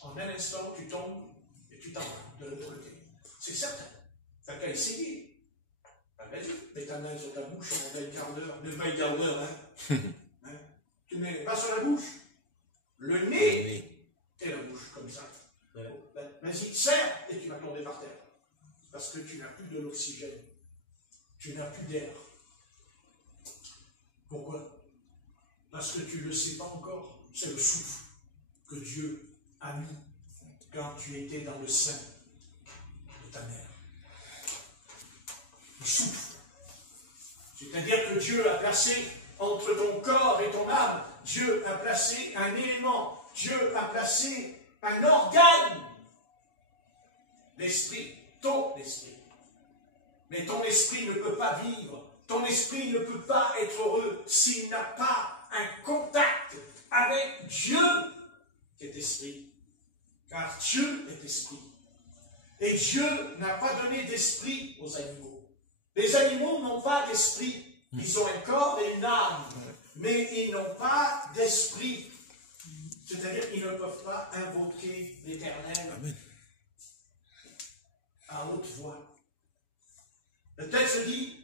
En un instant, tu tombes et tu t'en vas de l'autre côté. C'est certain. T'as qu'à essayer. Vas-y, mets ta main sur ta bouche pendant un quart d'heure. Même pas un quart d'heure, hein. Tu mets pas sur la bouche. Le nez et la bouche, comme ça. Ouais. Vas-y, serre et tu vas tomber par terre. Parce que tu n'as plus de l'oxygène. Tu n'as plus d'air. Pourquoi? Parce que tu ne le sais pas encore. C'est le souffle que Dieu a mis quand tu étais dans le sein de ta mère. Le souffle. C'est-à-dire que Dieu a placé entre ton corps et ton âme, Dieu a placé un élément, Dieu a placé un organe, l'esprit, ton esprit. Mais ton esprit ne peut pas vivre, ton esprit ne peut pas être heureux s'il n'a pas un contact avec Dieu qui est esprit. Car Dieu est esprit. Et Dieu n'a pas donné d'esprit aux animaux. Les animaux n'ont pas d'esprit. Ils ont un corps et une âme, mais ils n'ont pas d'esprit. C'est-à-dire qu'ils ne peuvent pas invoquer l'Éternel à haute voix. Le texte dit,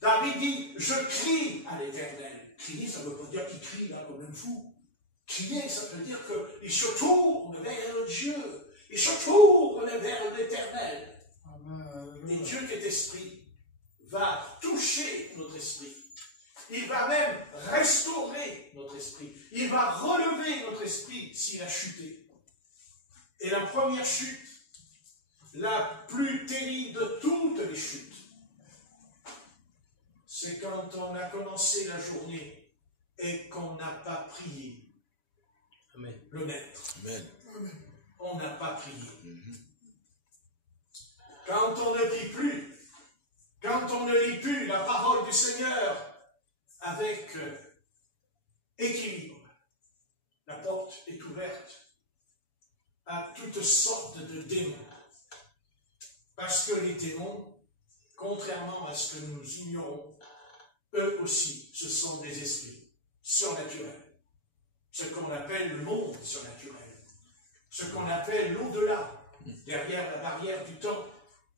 David dit, je crie à l'Éternel. Crier, ça ne veut pas dire qu'il crie là comme un fou. Crier, ça veut dire qu'il se tourne vers Dieu. et se tourne vers l'éternel. Amen. Et Dieu qui est esprit va toucher notre esprit. Il va même restaurer notre esprit. Il va relever notre esprit s'il a chuté. Et la première chute, la plus terrible de toutes les chutes, c'est quand on a commencé la journée et qu'on n'a pas prié. Amen. Le maître. Amen. On n'a pas prié. Quand on ne prie plus, quand on ne lit plus la parole du Seigneur avec équilibre, la porte est ouverte à toutes sortes de démons. Parce que les démons, contrairement à ce que nous ignorons, eux aussi, ce sont des esprits surnaturels. Ce qu'on appelle le monde surnaturel. Ce qu'on appelle l'au-delà. Derrière la barrière du temps,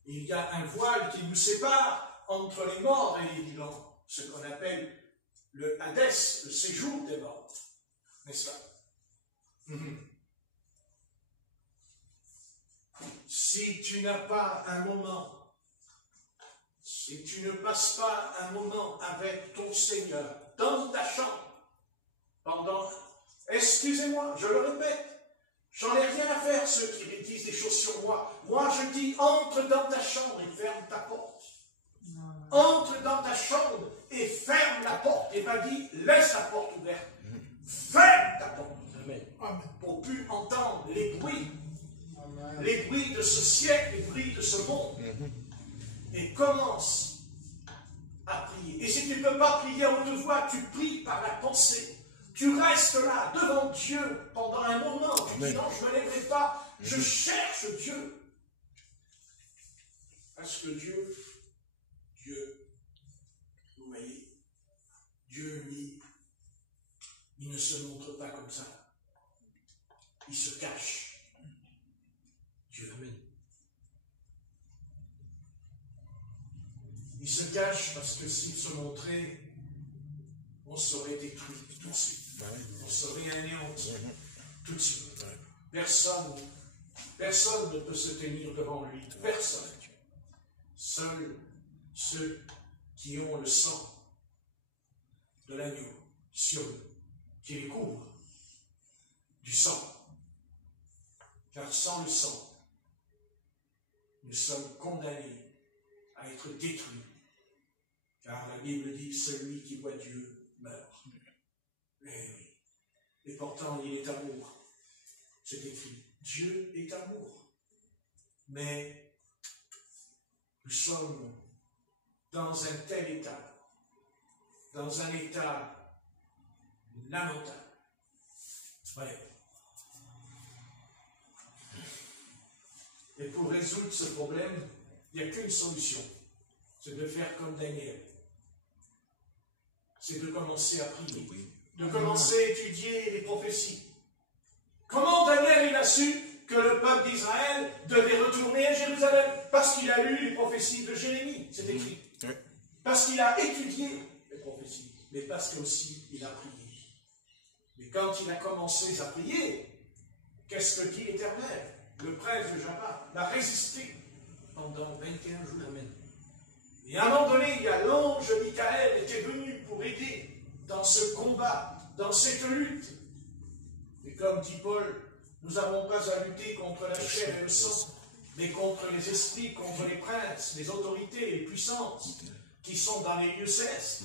il y a un voile qui nous sépare entre les morts et les vivants. Ce qu'on appelle le Hadès, le séjour des morts. N'est-ce pas? Si tu n'as pas un moment, si tu ne passes pas un moment avec ton Seigneur dans ta chambre, pendant, excusez-moi, je le répète, j'en ai rien à faire ceux qui disent des choses sur moi. Moi je dis, entre dans ta chambre et ferme ta porte. Entre dans ta chambre et ferme la porte. Et pas dit, laisse la porte ouverte. Ferme ta porte. Amen. Pour plus entendre les bruits. Amen. Les bruits de ce siècle, les bruits de ce monde. Et commence à prier. Et si tu ne peux pas prier à haute voix, tu pries par la pensée. Tu restes là, devant Dieu, pendant un moment. Tu dis non, je ne me lèverai pas. Je cherche Dieu. Parce que Dieu, vous voyez, Dieu, lui, il ne se montre pas comme ça. Il se cache. Dieu. Amen. Il se cache parce que s'il se montrait, on serait détruit tout de suite. On serait anéanti tout de suite. Personne ne peut se tenir devant lui. Personne. Seuls ceux qui ont le sang de l'agneau sur eux, qui les couvre du sang. Car sans le sang, nous sommes condamnés à être détruits. Car la Bible dit, celui qui voit Dieu meurt. Et oui. Et pourtant, il est amour. C'est écrit, Dieu est amour. Mais nous sommes dans un tel état, dans un état lamentable. Ouais. Et pour résoudre ce problème, il n'y a qu'une solution, c'est de faire comme Daniel. C'est de commencer à prier, de commencer à étudier les prophéties. Comment Daniel il a su que le peuple d'Israël devait retourner à Jérusalem? Parce qu'il a lu les prophéties de Jérémie, c'est écrit. Parce qu'il a étudié les prophéties, mais parce qu'aussi il a prié. Mais quand il a commencé à prier, qu'est-ce que dit l'Éternel? Le prince de Jabba l'a résisté pendant 21 jours. Amen. Et à un moment donné, il y a l'ange Michael qui est venu pour aider dans ce combat, dans cette lutte. Et comme dit Paul, nous n'avons pas à lutter contre la chair et le sang, mais contre les esprits, contre les princes, les autorités, les puissances qui sont dans les lieux célestes.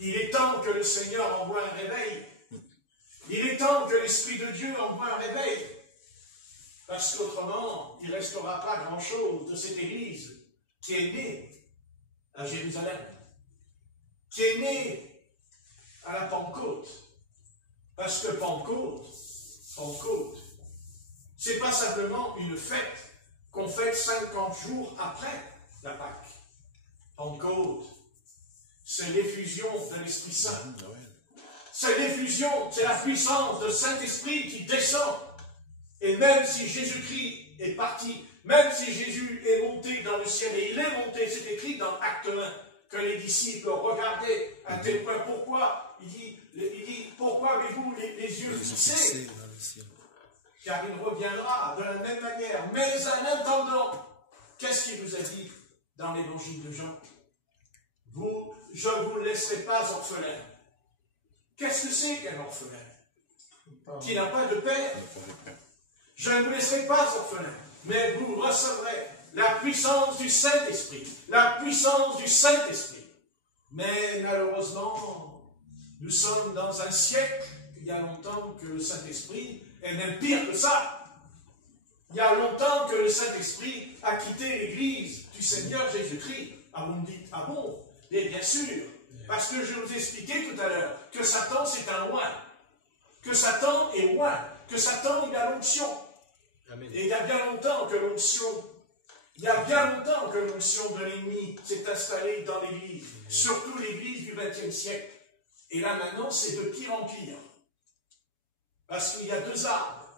Il est temps que le Seigneur envoie un réveil. Il est temps que l'Esprit de Dieu envoie un réveil. Parce qu'autrement, il ne restera pas grand-chose de cette Église qui est née à Jérusalem, qui est née à la Pentecôte. Parce que Pentecôte, c'est pas simplement une fête qu'on fête 50 jours après la Pâque. Pentecôte, c'est l'effusion de l'Esprit Saint. C'est l'effusion, c'est la puissance de Saint-Esprit qui descend. Et même si Jésus-Christ est parti, même si Jésus est monté dans le ciel, et il est monté, c'est écrit dans Acte 1, que les disciples regardaient à tel point. Pourquoi? Il dit pourquoi avez-vous les yeux fixés car il reviendra de la même manière. Mais en attendant, qu'est-ce qu'il vous a dit dans l'évangile de Jean? Je ne vous laisserai pas orphelin. Qu'est-ce que c'est qu'un orphelin? Qui n'a pas de père. Je ne vous laisserai pas orphelin, mais vous recevrez la puissance du Saint-Esprit. La puissance du Saint-Esprit. Mais malheureusement, nous sommes dans un siècle, il y a longtemps que le Saint-Esprit est même pire que ça. Il y a longtemps que le Saint-Esprit a quitté l'Église du Seigneur Jésus-Christ. Ah, vous me dites, ah bon? Et bien sûr, parce que je vous ai expliqué tout à l'heure que Satan c'est un oint, que Satan est oint, que Satan il a l'onction. Et il y a bien longtemps que l'onction, de l'ennemi s'est installée dans l'Église, surtout l'Église du XXe siècle. Et là maintenant c'est de pire en pire. Parce qu'il y a deux arbres.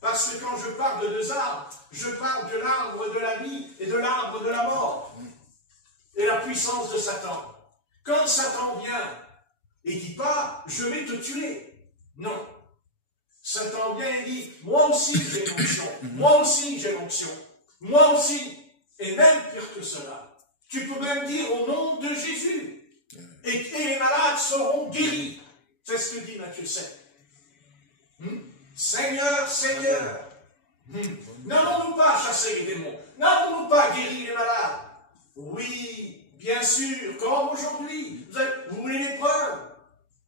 Parce que quand je parle de deux arbres, je parle de l'arbre de la vie et de l'arbre de la mort. Et la puissance de Satan. Quand Satan vient et dit pas, je vais te tuer. Non. Satan vient et dit, moi aussi j'ai l'onction. Moi aussi j'ai l'onction. Moi aussi. Et même pire que cela. Tu peux même dire au nom de Jésus. Et les malades seront guéris. C'est ce que dit Matthieu 7. Seigneur, Seigneur. N'avons-nous pas chassé les démons? N'avons-nous pas guéri les malades? Oui, bien sûr, comme aujourd'hui. Vous voulez les preuves?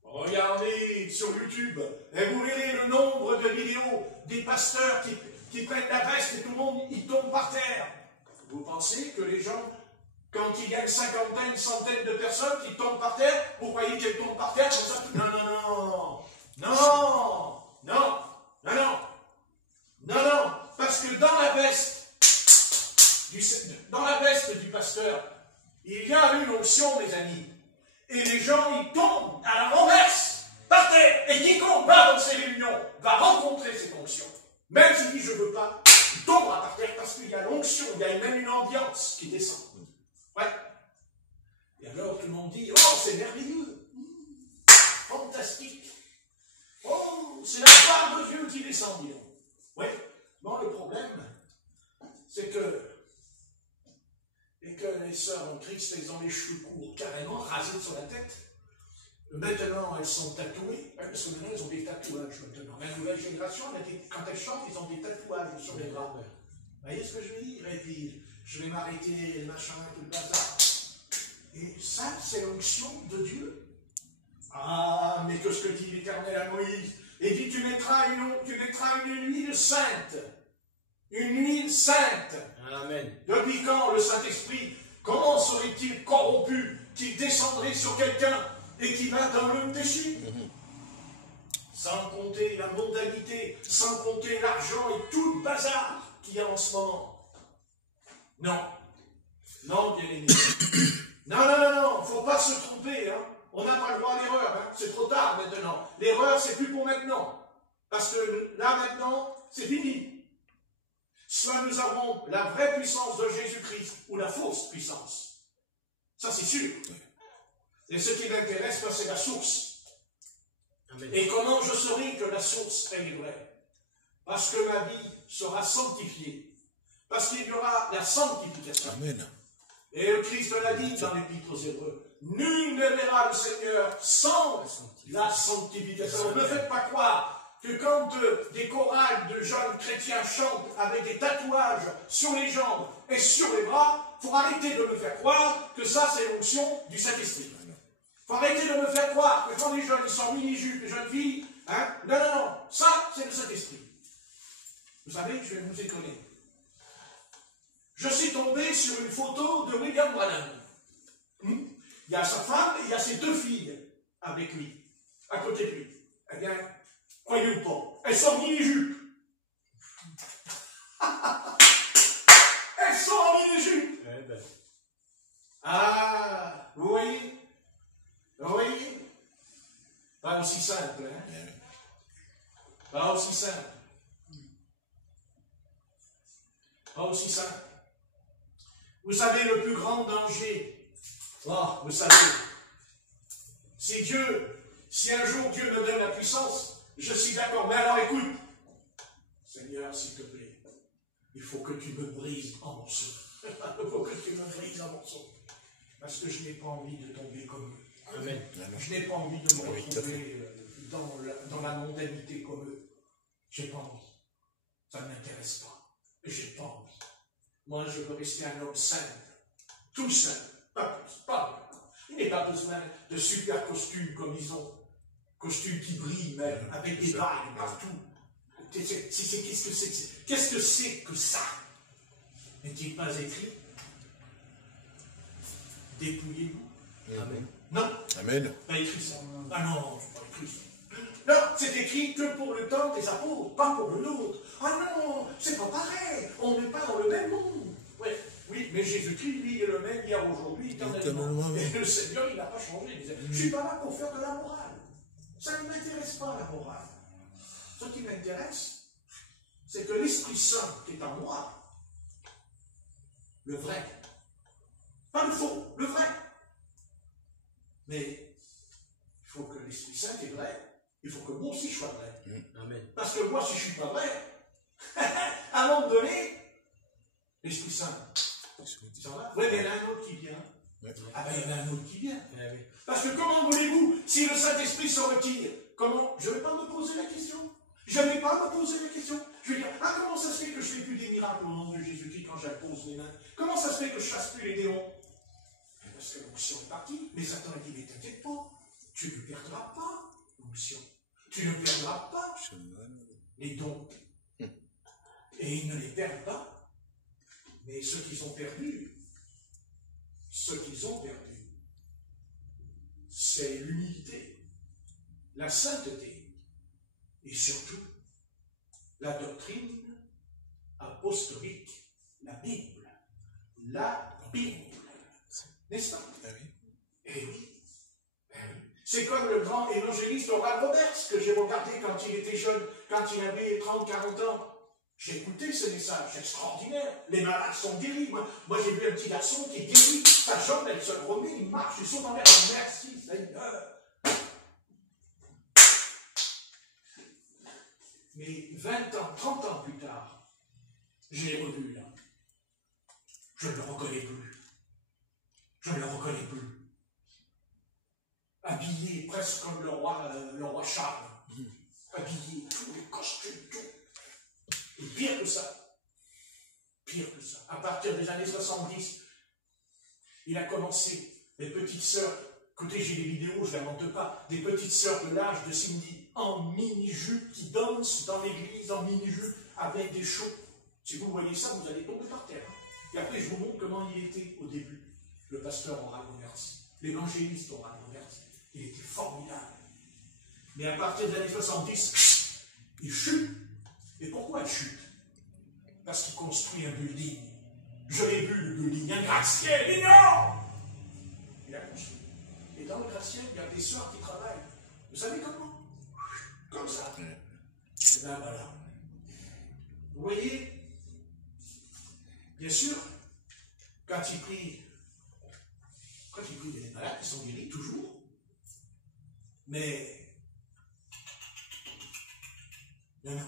Regardez sur YouTube, et vous verrez le nombre de vidéos des pasteurs qui prennent la veste et tout le monde il tombe par terre. Vous pensez que les gens, quand il y a une cinquantaine, une centaine de personnes qui tombent par terre, vous croyez qu'elles tombent par terre comme ça? Non, non, non, non, non, non, non, non, non, parce que dans la veste du pasteur, il y a une onction, mes amis. Et les gens, ils tombent à la renverse, par terre. Et quiconque va dans ces réunions va rencontrer cette onction. Même s'il dit je ne veux pas, il tombera par terre parce qu'il y a l'onction, il y a même une ambiance qui descend. Ouais. Et alors tout le monde dit, oh c'est merveilleux, fantastique. Oh, c'est la gloire de Dieu qui descend, dis donc. Oui. Bon, le problème, c'est que les sœurs en Christ, elles ont les cheveux courts, carrément rasés sur la tête. Maintenant, elles sont tatouées, parce que maintenant, elles ont des tatouages maintenant. La nouvelle génération, quand elles chantent, ils ont des tatouages sur les bras. Vous voyez ce que je veux dire? Et puis, je vais m'arrêter, le machin, tout le bazar. Et ça, c'est l'onction de Dieu. Ah, mais que ce que dit l'Éternel à Moïse? Et dit, tu mettras une huile sainte. Une huile sainte. Amen. Depuis quand le Saint-Esprit, comment serait-il corrompu qu'il descendrait sur quelqu'un et qui va dans le péché? Sans compter la mondanité, sans compter l'argent et tout le bazar qu'il y a en ce moment. Non. Non, bien aimé. Non, non, non, non, il ne faut pas se tromper. Hein. On n'a pas le droit à l'erreur. Hein. C'est trop tard maintenant. L'erreur, c'est plus pour maintenant. Parce que là, maintenant, c'est fini. Soit nous avons la vraie puissance de Jésus-Christ ou la fausse puissance. Ça, c'est sûr. Et ce qui m'intéresse, c'est la source. Amen. Et comment je saurai que la source est vraie? Parce que ma vie sera sanctifiée. Parce qu'il y aura la sanctification. Amen. Et le Christ l'a dit dans l'Épître aux Hébreux. Nul ne verra le Seigneur sans la sanctification. Ne faites pas croire que quand des chorales de jeunes chrétiens chantent avec des tatouages sur les jambes et sur les bras, il faut arrêter de me faire croire que ça c'est l'onction du Saint-Esprit. Il faut arrêter de me faire croire que quand les jeunes ils sont mini-jupes, les jeunes filles, hein, non, non, non, ça c'est le Saint-Esprit. Vous savez, je vais vous étonner. Je suis tombé sur une photo de William Branham. Il y a sa femme et il y a ses deux filles avec lui, à côté de lui. Eh bien, croyez-vous pas, elles sont en mini-jupe. Elles sont en mini-jupe. Ah, vous voyez? Vous voyez? Pas aussi simple, hein? Pas aussi simple. Pas aussi simple. Vous savez, le plus grand danger, oh, vous savez, si un jour Dieu me donne la puissance, je suis d'accord. Mais alors écoute, Seigneur, s'il te plaît, il faut que tu me brises en morceaux. Il faut que tu me brises en morceaux. Parce que je n'ai pas envie de tomber comme eux. Amen. Je n'ai pas envie de me retrouver dans la mondanité comme eux. J'ai pas envie. Ça ne m'intéresse pas. J'ai pas envie. Moi, je veux rester un homme simple. Tout simple. Pas plus. Pas plus. Il n'est pas besoin de super costumes comme ils ont. Costumes qui brillent même, avec des bagues partout. Qu'est-ce que c'est que ça? N'est-il pas écrit? Dépouillez-vous. Amen. Non. Amen. Pas écrit ça. Ah non, c'est pas écrit ça. Non, c'est écrit que pour le temps des apôtres, pas pour le nôtre. Ah non, c'est pas pareil. On n'est pas dans le même monde. Ouais, oui, mais Jésus-Christ, lui, est le même hier, aujourd'hui, éternellement. Et le Seigneur, il n'a pas changé. Il disait, je ne suis pas là pour faire de la morale. Ça ne m'intéresse pas, la morale. Ce qui m'intéresse, c'est que l'Esprit Saint qui est en moi, le vrai, pas le faux, le vrai. Mais il faut que l'Esprit Saint est vrai, il faut que moi aussi je sois vrai. Amen. Parce que moi, si je ne suis pas vrai, à un moment donné, l'Esprit Saint, il s'en va. Oui, mais il y en a un autre qui vient. Ah ben, il y en a un autre qui vient. Parce que comment voulez-vous, si le Saint-Esprit se retire, comment? Je ne vais pas me poser la question. Je ne vais pas me poser la question. Je vais dire, ah, comment ça se fait que je ne fais plus des miracles au nom de Jésus-Christ quand j'impose les mains? Comment ça se fait que je ne chasse plus les démons? Parce que l'onction est partie. Mais Satan a dit, mais t'inquiète pas, tu ne perdras pas l'onction. Tu ne perdras pas les dons. Et ils ne les perdent pas. Mais ceux qu'ils ont perdus, c'est l'humilité, la sainteté, et surtout la doctrine apostolique, la Bible. La Bible. N'est-ce pas? Ah oui. Eh oui. Eh oui. C'est comme le grand évangéliste Oral Roberts que j'ai regardé quand il était jeune, quand il avait 30-40 ans. J'ai écouté ce message extraordinaire. Les malades sont guéris. Moi j'ai vu un petit garçon qui est guéri. Sa jambe, elle se remet, il marche, ils sont en l'air. Merci, Seigneur. Mais 20 ans, 30 ans plus tard, je l'ai revu là. Je ne le reconnais plus. Je ne le reconnais plus. Habillé presque comme le roi Charles. Habillé, tous les costumes, tout. Et pire que ça, à partir des années 70, il a commencé, les petites sœurs, écoutez, j'ai des vidéos, je ne l'invente pas, des petites sœurs de l'âge de Cindy, en mini-jupe, qui dansent dans l'église en mini-jupe, avec des chauds. Si vous voyez ça, vous allez tomber par terre. Et après, je vous montre comment il était au début, le pasteur Oral Roberts, l'évangéliste Oral Roberts. Il était formidable. Mais à partir des années 70, il chute. Et pourquoi il chute? Parce qu'il construit un building. Je l'ai vu, le building, un gratte-ciel énorme. Il a construit. Et dans le gratte-ciel, il y a des sœurs qui travaillent. Vous savez comment? Comme ça. Et bien voilà. Vous voyez, bien sûr, quand il prie, il y a des malades qui sont guéris, toujours. Mais, non.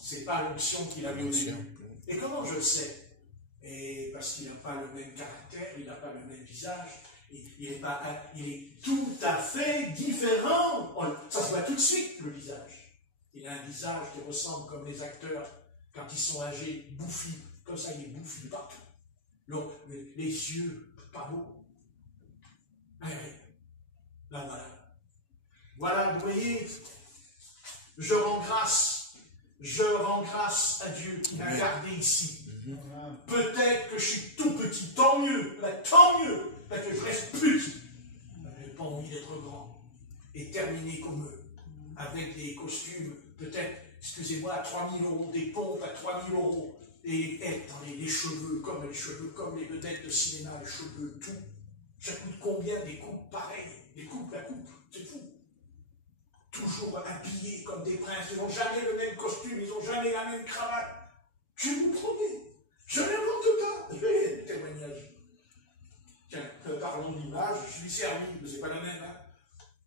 C'est pas l'onction qu'il avait au début. Et comment je le sais? Et parce qu'il n'a pas le même caractère, il n'a pas le même visage, il est tout à fait différent. Ça se voit tout de suite, le visage. Il a un visage qui ressemble comme les acteurs quand ils sont âgés, bouffis. Comme ça, il est bouffi partout. Donc, les yeux, pas beaux. Là, voilà. Voilà, vous voyez, je rends grâce à Dieu qui m'a gardé ici. Peut-être que je suis tout petit, tant mieux, parce que je reste petit. Je n'ai pas envie d'être grand et terminer comme eux, avec des costumes, peut-être, excusez-moi, à 3 000 €, des pompes à 3 000 €, et les cheveux comme les vedettes de cinéma, les cheveux, tout. Ça coûte combien des coupes pareilles? Des coupes, la coupe, c'est fou. Toujours habillés comme des princes, ils n'ont jamais le même costume, ils n'ont jamais la même cravate. Je vous promets, je n'invente pas. Témoignage. Tiens, parlons d'image, je suis servi, mais c'est pas la même. Hein.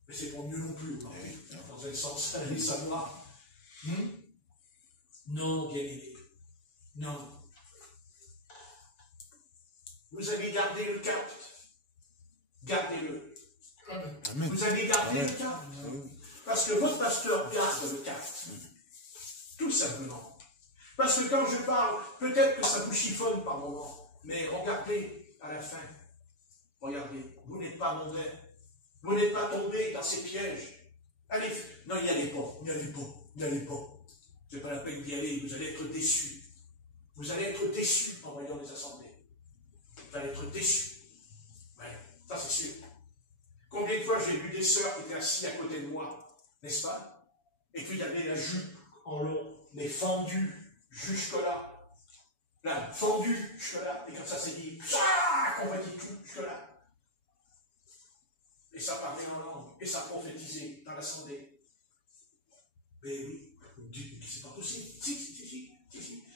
Mais c'est pas mieux non plus, dans un sens, les savoir. Non, bien aimé. Non. Vous avez gardé le cap. Gardez-le. Amen. Vous avez gardé le cap. Parce que votre pasteur garde le cap. Tout simplement. Parce que quand je parle, peut-être que ça vous chiffonne par moment, mais regardez à la fin. Regardez, vous n'êtes pas mondain. Vous n'êtes pas tombé dans ces pièges. Allez, non, n'y allez pas, n'y allez pas, n'y allez pas. Ce n'est pas la peine d'y aller, vous allez être déçus. Vous allez être déçus en voyant les assemblées. Vous allez être déçus. Ouais, ça c'est sûr. Combien de fois j'ai vu des sœurs qui étaient assises à côté de moi, n'est-ce pas? Et puis il y avait la jupe en long, mais fendue jusque-là. Là, fendue jusque-là. Et comme ça c'est dit, on va dire tout jusque-là. Et ça parlait en langue, et ça prophétisait dans l'assemblée. Mais oui, vous me dites, mais c'est pas possible.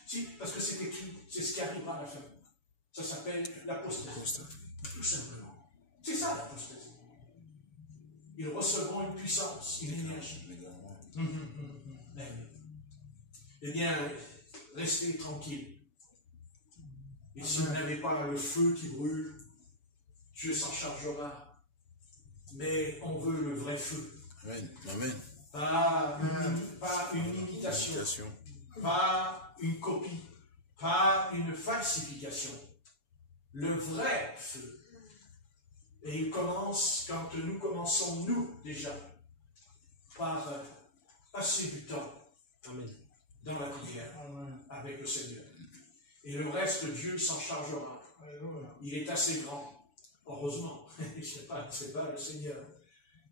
Si, parce que c'est écrit, c'est ce qui arrivera à la fin. Ça s'appelle l'apostasie. Tout simplement. C'est ça l'apostasie. Ils recevront une puissance, une énergie. Eh bien, restez tranquille. Et si vous n'avez pas le feu qui brûle, Dieu s'en chargera. Mais on veut le vrai feu. Amen. Amen. Pas une imitation. Pas une copie. Pas une falsification. Le vrai feu. Et il commence quand nous commençons, nous, déjà, par passer du temps dans la prière avec le Seigneur. Et le reste, Dieu s'en chargera. Il est assez grand. Heureusement, c'est pas le Seigneur.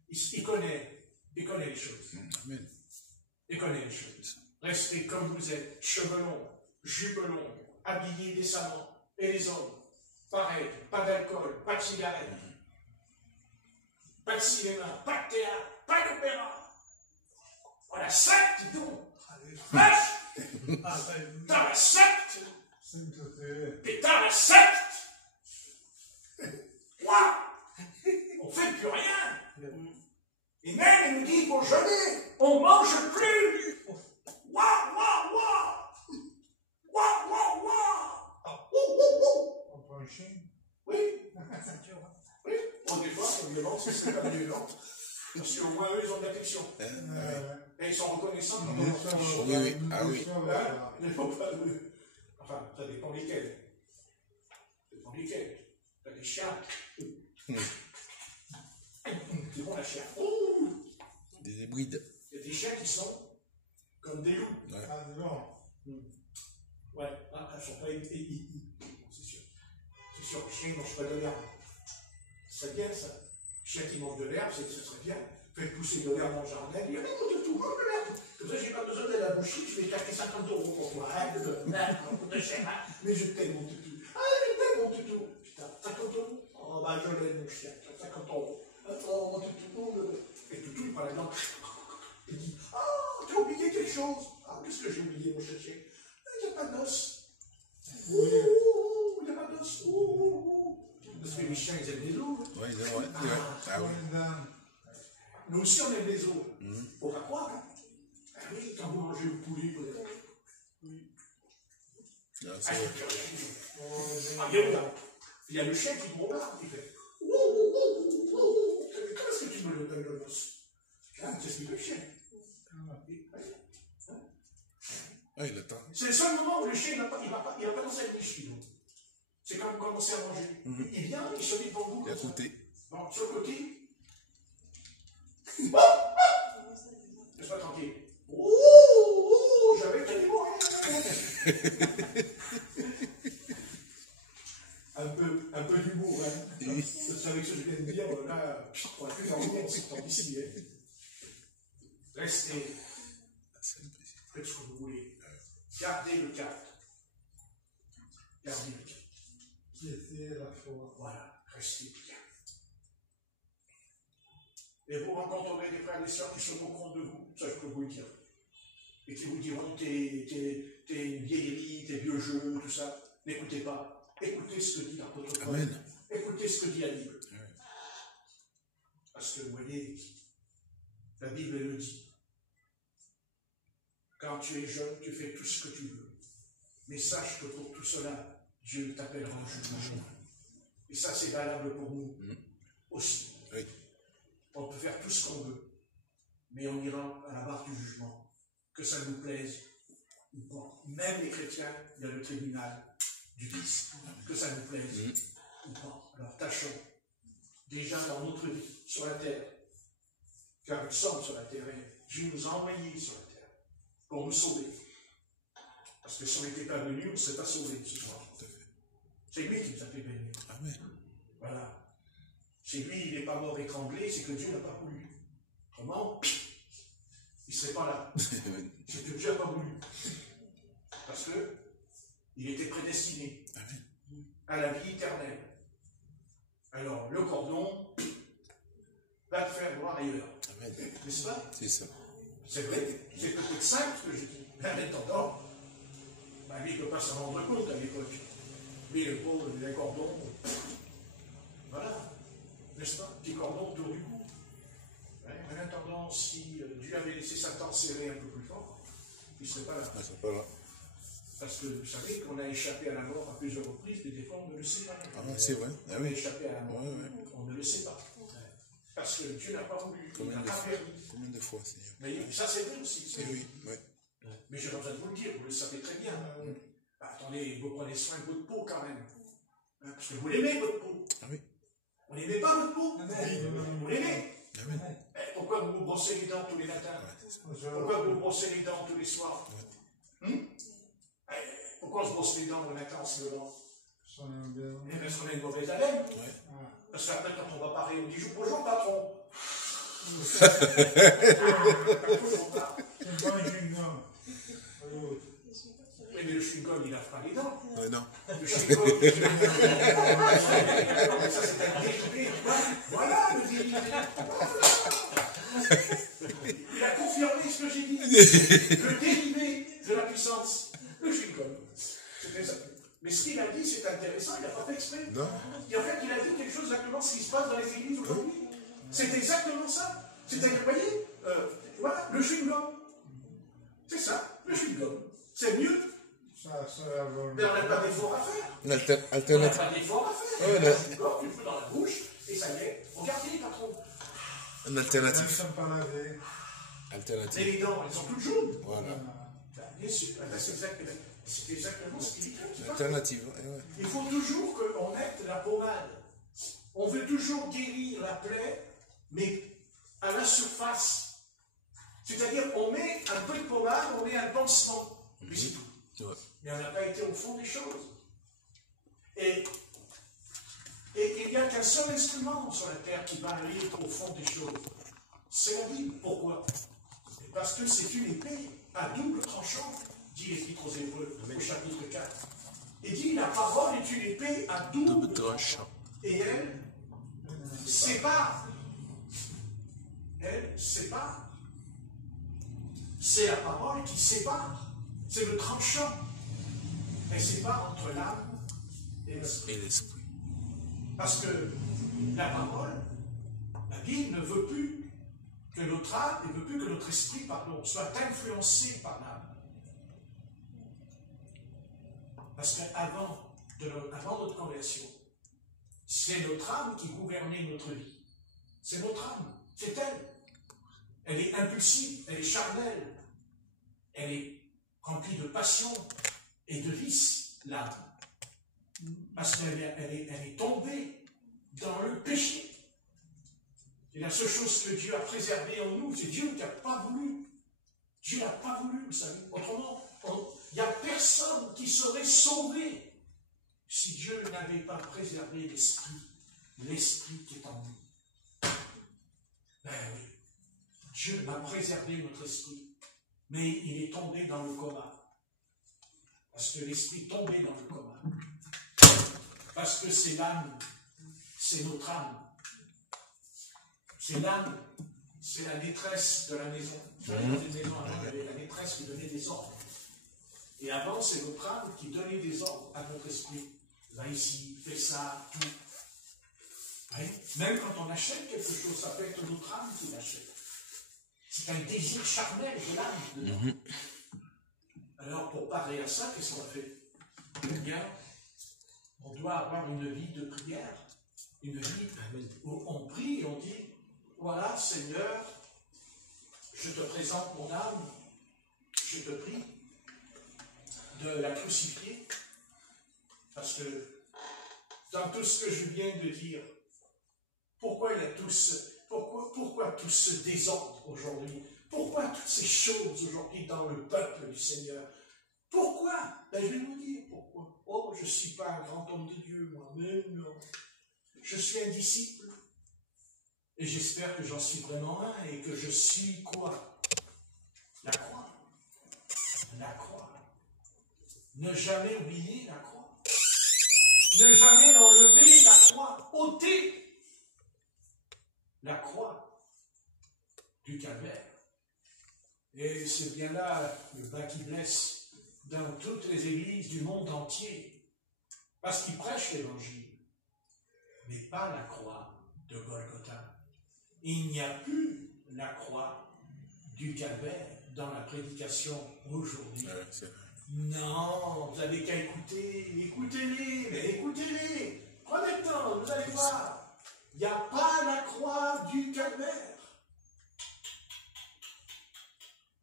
Il connaît les choses. Amen. Il connaît les choses. Restez comme vous êtes, cheveux longs, jupes longues, habillés décemment. Et les hommes, pareil, pas d'alcool, pas de cigarette, pas de cinéma, pas de théâtre, pas d'opéra. On la secte, dis donc. Vache! Dans la secte! Et dans la secte! On ne fait plus rien. Et même, il nous dit, il faut jeûner. On ne mange plus. On prend un chien. Oui. Oui. Bon, des fois, on me demande si c'est pas mieux, non? Parce qu'au moins, eux, ils ont de l'affection. Et ils sont reconnaissants. Oui. Ah oui. Il ne faut pas le... Enfin, ça dépend lesquels. T'as des chiens. C'est bon, la chienne. Des hybrides. Il y a des chiens qui sont comme des loups. Ouais. Ouais, elles ne sont pas c'est sûr. C'est sûr, les chiens ne mangent pas de l'herbe. C'est bien ça. Les chiens qui mangent de l'herbe, ce serait bien. Faites pousser de l'herbe dans le jardin, il y a des mots de tout, mange de l'herbe. Comme ça, j'ai pas besoin de la boucher, je vais taper 50 € pour toi. De chien, mais je t'aime mon toutou. Je t'aime mon toutou. Putain, 50 €. Oh, bah, je l'aime mon chien, 50 €. Oh, mon toutou. Et toutou, il prend la langue. Il dit, tu as oublié quelque chose. Ah, qu'est-ce que j'ai oublié, mon chien? Il n'y a pas d'os. Il n'y a pas d'os. Parce que les chiens, ils aiment les os. Oui, c'est vrai. Ah oui. Nous aussi, on aime les os. Il ne faut pas croire. Hein. Ah oui, quand vous mangez le poulet, vous êtes... Oui. Il y a le chien qui me regarde, il fait... Comment est-ce que tu me le donnes le os? C'est ce qu'il veut, le chien. Ah, il attend. C'est le seul moment où le chien, il va pas dans sa niche. C'est quand vous commencez à manger. Il vient, il se met devant vous. Il est à côté. Bon, sur le côté. Laisse-moi tranquille. J'avais tellement manger. Un peu d'humour, hein. C'est avec ce que je viens de dire, là, on va plus dormir en sortant d'ici. Restez. Faites ce que vous voulez. Gardez le cap. Gardez le cap. Qui était la foi. Voilà, restez bien. Et vous rencontrerez des frères et des sœurs qui se moqueront de vous, ça je peux vous le dire. Et qui vous diront, t'es une vieillerie, t'es vieux jeu, tout ça. N'écoutez pas. Écoutez ce que dit l'apôtre Paul. Écoutez ce que dit la Bible. Parce que vous voyez, La Bible le dit. Quand tu es jeune, tu fais tout ce que tu veux. Mais sache que pour tout cela, Dieu t'appellera au jugement. Et ça, c'est valable pour nous aussi. Oui. On peut faire tout ce qu'on veut, mais on ira à la barre du jugement. Que ça nous plaise ou pas. Même les chrétiens, il y a le tribunal du Christ. Que ça nous plaise ou pas. Alors tâchons, déjà dans notre vie, sur la terre, car nous sommes sur la terre, et Dieu nous a envoyés sur la terre pour nous sauver. Parce que si on n'était pas venu, on ne serait pas sauvé ce soir. C'est lui qui nous a fait venir. Amen. Voilà. C'est lui, il n'est pas mort étranglé, c'est que Dieu n'a pas voulu. Autrement, il ne serait pas là. C'est que Dieu n'a pas voulu. Parce qu'il était prédestiné à la vie éternelle. Alors, le cordon va te faire voir ailleurs. Amen. N'est-ce pas? C'est ça. C'est vrai. C'est peut-être simple ce que je dis. Mais en attendant, lui, il ne peut pas s'en rendre compte à l'époque. Mais le pauvre, les cordons, voilà. N'est-ce pas? Petit cordon autour du cou. En attendant, si Dieu avait laissé Satan serrer un peu plus fort, il ne serait pas là. Ah, c'est pas là. Parce que vous savez qu'on a échappé à la mort à plusieurs reprises, mais des fois on ne le sait pas. Ah, c'est vrai. Ah, On a oui. échappé à la mort. On ne le sait pas. Parce que Dieu n'a pas voulu, il n'a pas permis. Combien de fois, Seigneur? Mais ça c'est vrai aussi. Eh oui, ouais. Mais je n'ai pas besoin de vous le dire, vous le savez très bien. Attendez, vous prenez soin de votre peau quand même. Parce que vous l'aimez, votre peau. Ah oui. Vous n'aimez pas votre peau. Vous l'aimez. Amen. Pourquoi vous vous brossez les dents tous les matins? Ouais, c'est ça. Pourquoi vous vous brossez les dents tous les soirs? Pourquoi on se brosse les dents le matin en se levant? Parce qu'on a une mauvaise haleine. Ouais. Parce qu'après, quand on va parler, on dit jour pour jour, patron. Oui, mais le chewing-gum, il lave pas les dents. Non. Le chewing-gum, ça c'est un dérivé. Voilà le dérivé. Il a confirmé ce que j'ai dit. Le dérivé de la puissance. Le chewing-gum. C'était ça. Mais ce qu'il a dit, c'est intéressant, il n'a pas fait exprès. Non. Et en fait, il a dit quelque chose exactement ce qui se passe dans les églises aujourd'hui. C'est exactement ça. C'est-à-dire, vous voyez, voilà, le chewing-gum. C'est ça, le chewing-gum. C'est mieux. Mais on n'a pas d'effort à faire. On n'a Alternative. pas d'effort à faire. Ouais, Le chewing-gum, tu le fais dans la bouche, et ça y est. Regardez, patron. Un alternatif. Et Alternative. les dents, elles sont toutes jaunes. Voilà. Bien sûr, c'est exactement ce qu'il dit. Alternative. Ouais. Il faut toujours qu'on mette la pommade. On veut toujours guérir la plaie, mais à la surface. C'est-à-dire, on met un peu de pommade, on met un pansement. Mais c'est tout. Ouais. Mais on n'a pas été au fond des choses. Et il n'y a qu'un seul instrument sur la terre qui va aller au fond des choses. C'est la Bible. Pourquoi? Parce que c'est une épée à double tranchant, dit l'Épître aux Hébreux, au chapitre 4. Il dit, la parole est une épée à double tranchant. Et elle sépare. Elle sépare. C'est la parole qui sépare. C'est le tranchant. Elle sépare entre l'âme et l'esprit. Parce que la parole, la Bible ne veut plus que notre âme, ne veut plus que notre esprit, soit influencé par l'âme. Parce qu'avant notre conversion, c'est notre âme qui gouvernait notre vie. C'est notre âme, c'est elle. Elle est impulsive, elle est charnelle, elle est remplie de passion et de vice, l'âme. Parce qu'elle est tombée dans le péché. Et la seule chose que Dieu a préservée en nous, c'est Dieu qui n'a pas voulu. Dieu n'a pas voulu, vous savez. Autrement, il n'y a personne qui serait sauvé si Dieu n'avait pas préservé l'esprit qui est en nous. Ben oui. Dieu a préservé notre esprit, mais il est tombé dans le coma. Parce que l'esprit est tombé dans le coma. Parce que c'est l'âme, c'est notre âme. C'est l'âme, c'est la maîtresse de la maison. Vous savez, dans une maison, il y avait la maîtresse qui donnait des ordres. Et avant, c'est notre âme qui donnait des ordres à notre esprit. Va ici, fais ça, tout. Oui. Même quand on achète quelque chose, ça peut être notre âme qui l'achète. C'est un désir charnel de l'âme dedans. Alors, pour parer à ça, qu'est-ce qu'on fait? Eh bien, on doit avoir une vie de prière, une vie où on prie et on dit, voilà, Seigneur, je te présente mon âme, je te prie de la crucifier, parce que dans tout ce que je viens de dire, pourquoi tout ce désordre aujourd'hui? Pourquoi toutes ces choses aujourd'hui dans le peuple du Seigneur? Pourquoi? Ben, je vais vous dire pourquoi. Oh, je ne suis pas un grand homme de Dieu, moi-même, non. Je suis un disciple. Et j'espère que j'en suis vraiment un et que je suis quoi? La croix. La croix. Ne jamais oublier la croix. Ne jamais enlever la croix. Ôter la croix du calvaire. Et c'est bien là le bas qui blesse dans toutes les églises du monde entier. Parce qu'ils prêchent l'évangile, mais pas la croix de Golgotha. Il n'y a plus la croix du calvaire dans la prédication aujourd'hui. Non, vous n'avez qu'à écouter, écoutez-les, mais écoutez-les. Prenez le temps, vous allez voir. Il n'y a pas la croix du calvaire.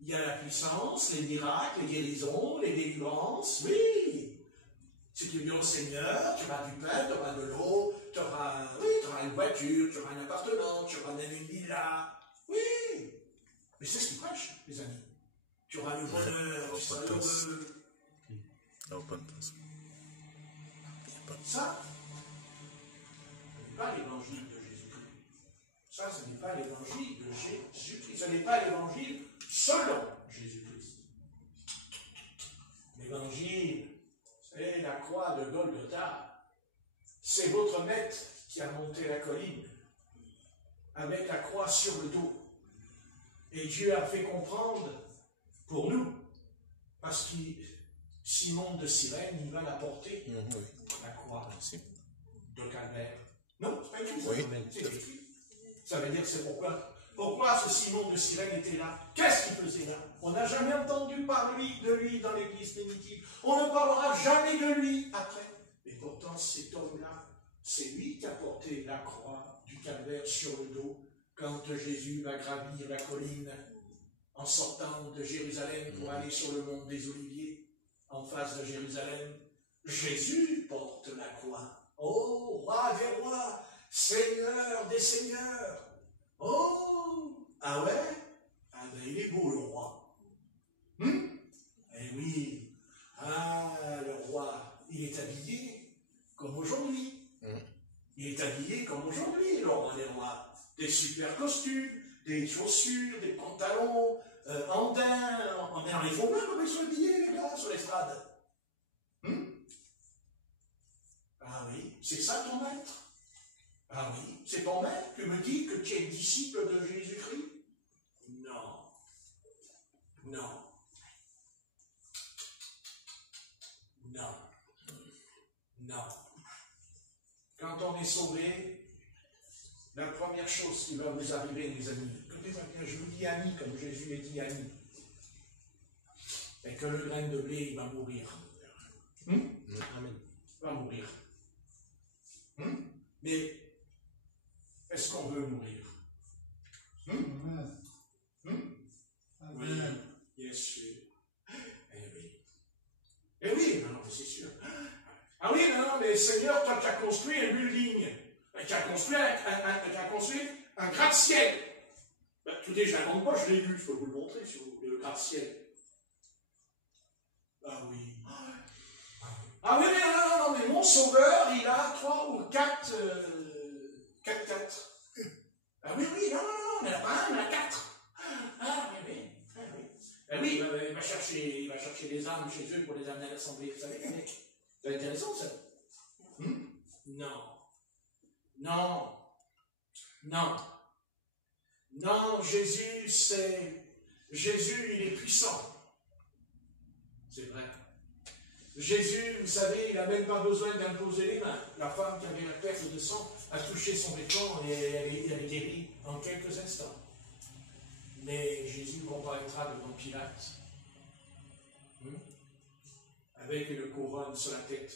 Il y a la puissance, les miracles, les guérisons, les délivrances, oui. Si tu viens au Seigneur, tu auras du pain, tu auras de l'eau, tu auras une voiture, tu auras un appartement, tu auras même une villa. Oui. Mais c'est ce qu'ils prêchent, les amis. Tu auras le bonheur, tu seras heureux. Ça, ce n'est pas l'évangile de Jésus-Christ. Ça, ce n'est pas l'évangile de Jésus-Christ. Ce n'est pas l'évangile selon Jésus-Christ. L'évangile, c'est la croix de Golgotha. C'est votre maître qui a monté la colline avec la croix sur le dos. Et Dieu a fait comprendre pour nous, parce que Simon de Cyrène, il va la porter, la croix de calvaire. Non, c'est pas écrit ça. C'est écrit. Ça veut dire c'est pourquoi ce Simon de Cyrène était là. Qu'est-ce qu'il faisait là? On n'a jamais entendu parler de lui dans l'église primitive. On ne parlera jamais de lui après. Et pourtant, cet homme-là, c'est lui qui a porté la croix du calvaire sur le dos quand Jésus va gravir la colline en sortant de Jérusalem pour aller sur le mont des Oliviers, en face de Jérusalem. Jésus porte la croix. Oh, roi des rois, Seigneur des seigneurs. Oh, ah ouais? Ah ben il est beau le roi. Eh oui. Ah, le roi, il est habillé comme aujourd'hui. Il est habillé comme aujourd'hui, le roi des rois. Des super costumes, des chaussures, des pantalons, en daim. On est en les faux blancs comme ils sont habillés, les gars, sur l'estrade. Ah oui, c'est ça ton maître? Ah oui, c'est ton maître qui me dit que tu es disciple de Jésus-Christ? Non. Non. Non. Non. Quand on est sauvé, la première chose qui va vous arriver, les amis, je vous dis amis, comme Jésus a dit amis, c'est que le grain de blé, il va mourir. Amen. Il va mourir. Mais est-ce qu'on veut mourir? Oui, bien sûr. Eh oui. Eh oui, non, c'est sûr. Ah oui, non, mais Seigneur, toi, tu as construit un building. Tu as construit un gratte-ciel. Ben, tout déjà, je l'ai vu, je peux vous le montrer sur le gratte-ciel. Ah oui. Ah oui, mais non, mais mon sauveur, il a 3 ou 4 Ah oui, non, on n'a pas un, on a 4. Ah oui. Ah oui, il va chercher les âmes chez eux pour les amener à l'assemblée. Vous savez, mec, c'est intéressant, ça. Non, Jésus, il est puissant. C'est vrai. Jésus, vous savez, il n'a même pas besoin d'imposer les mains. La femme qui avait la perte de sang a touché son vêtement et elle est guérie en quelques instants. Mais Jésus comparaîtra devant Pilate, avec une couronne sur la tête,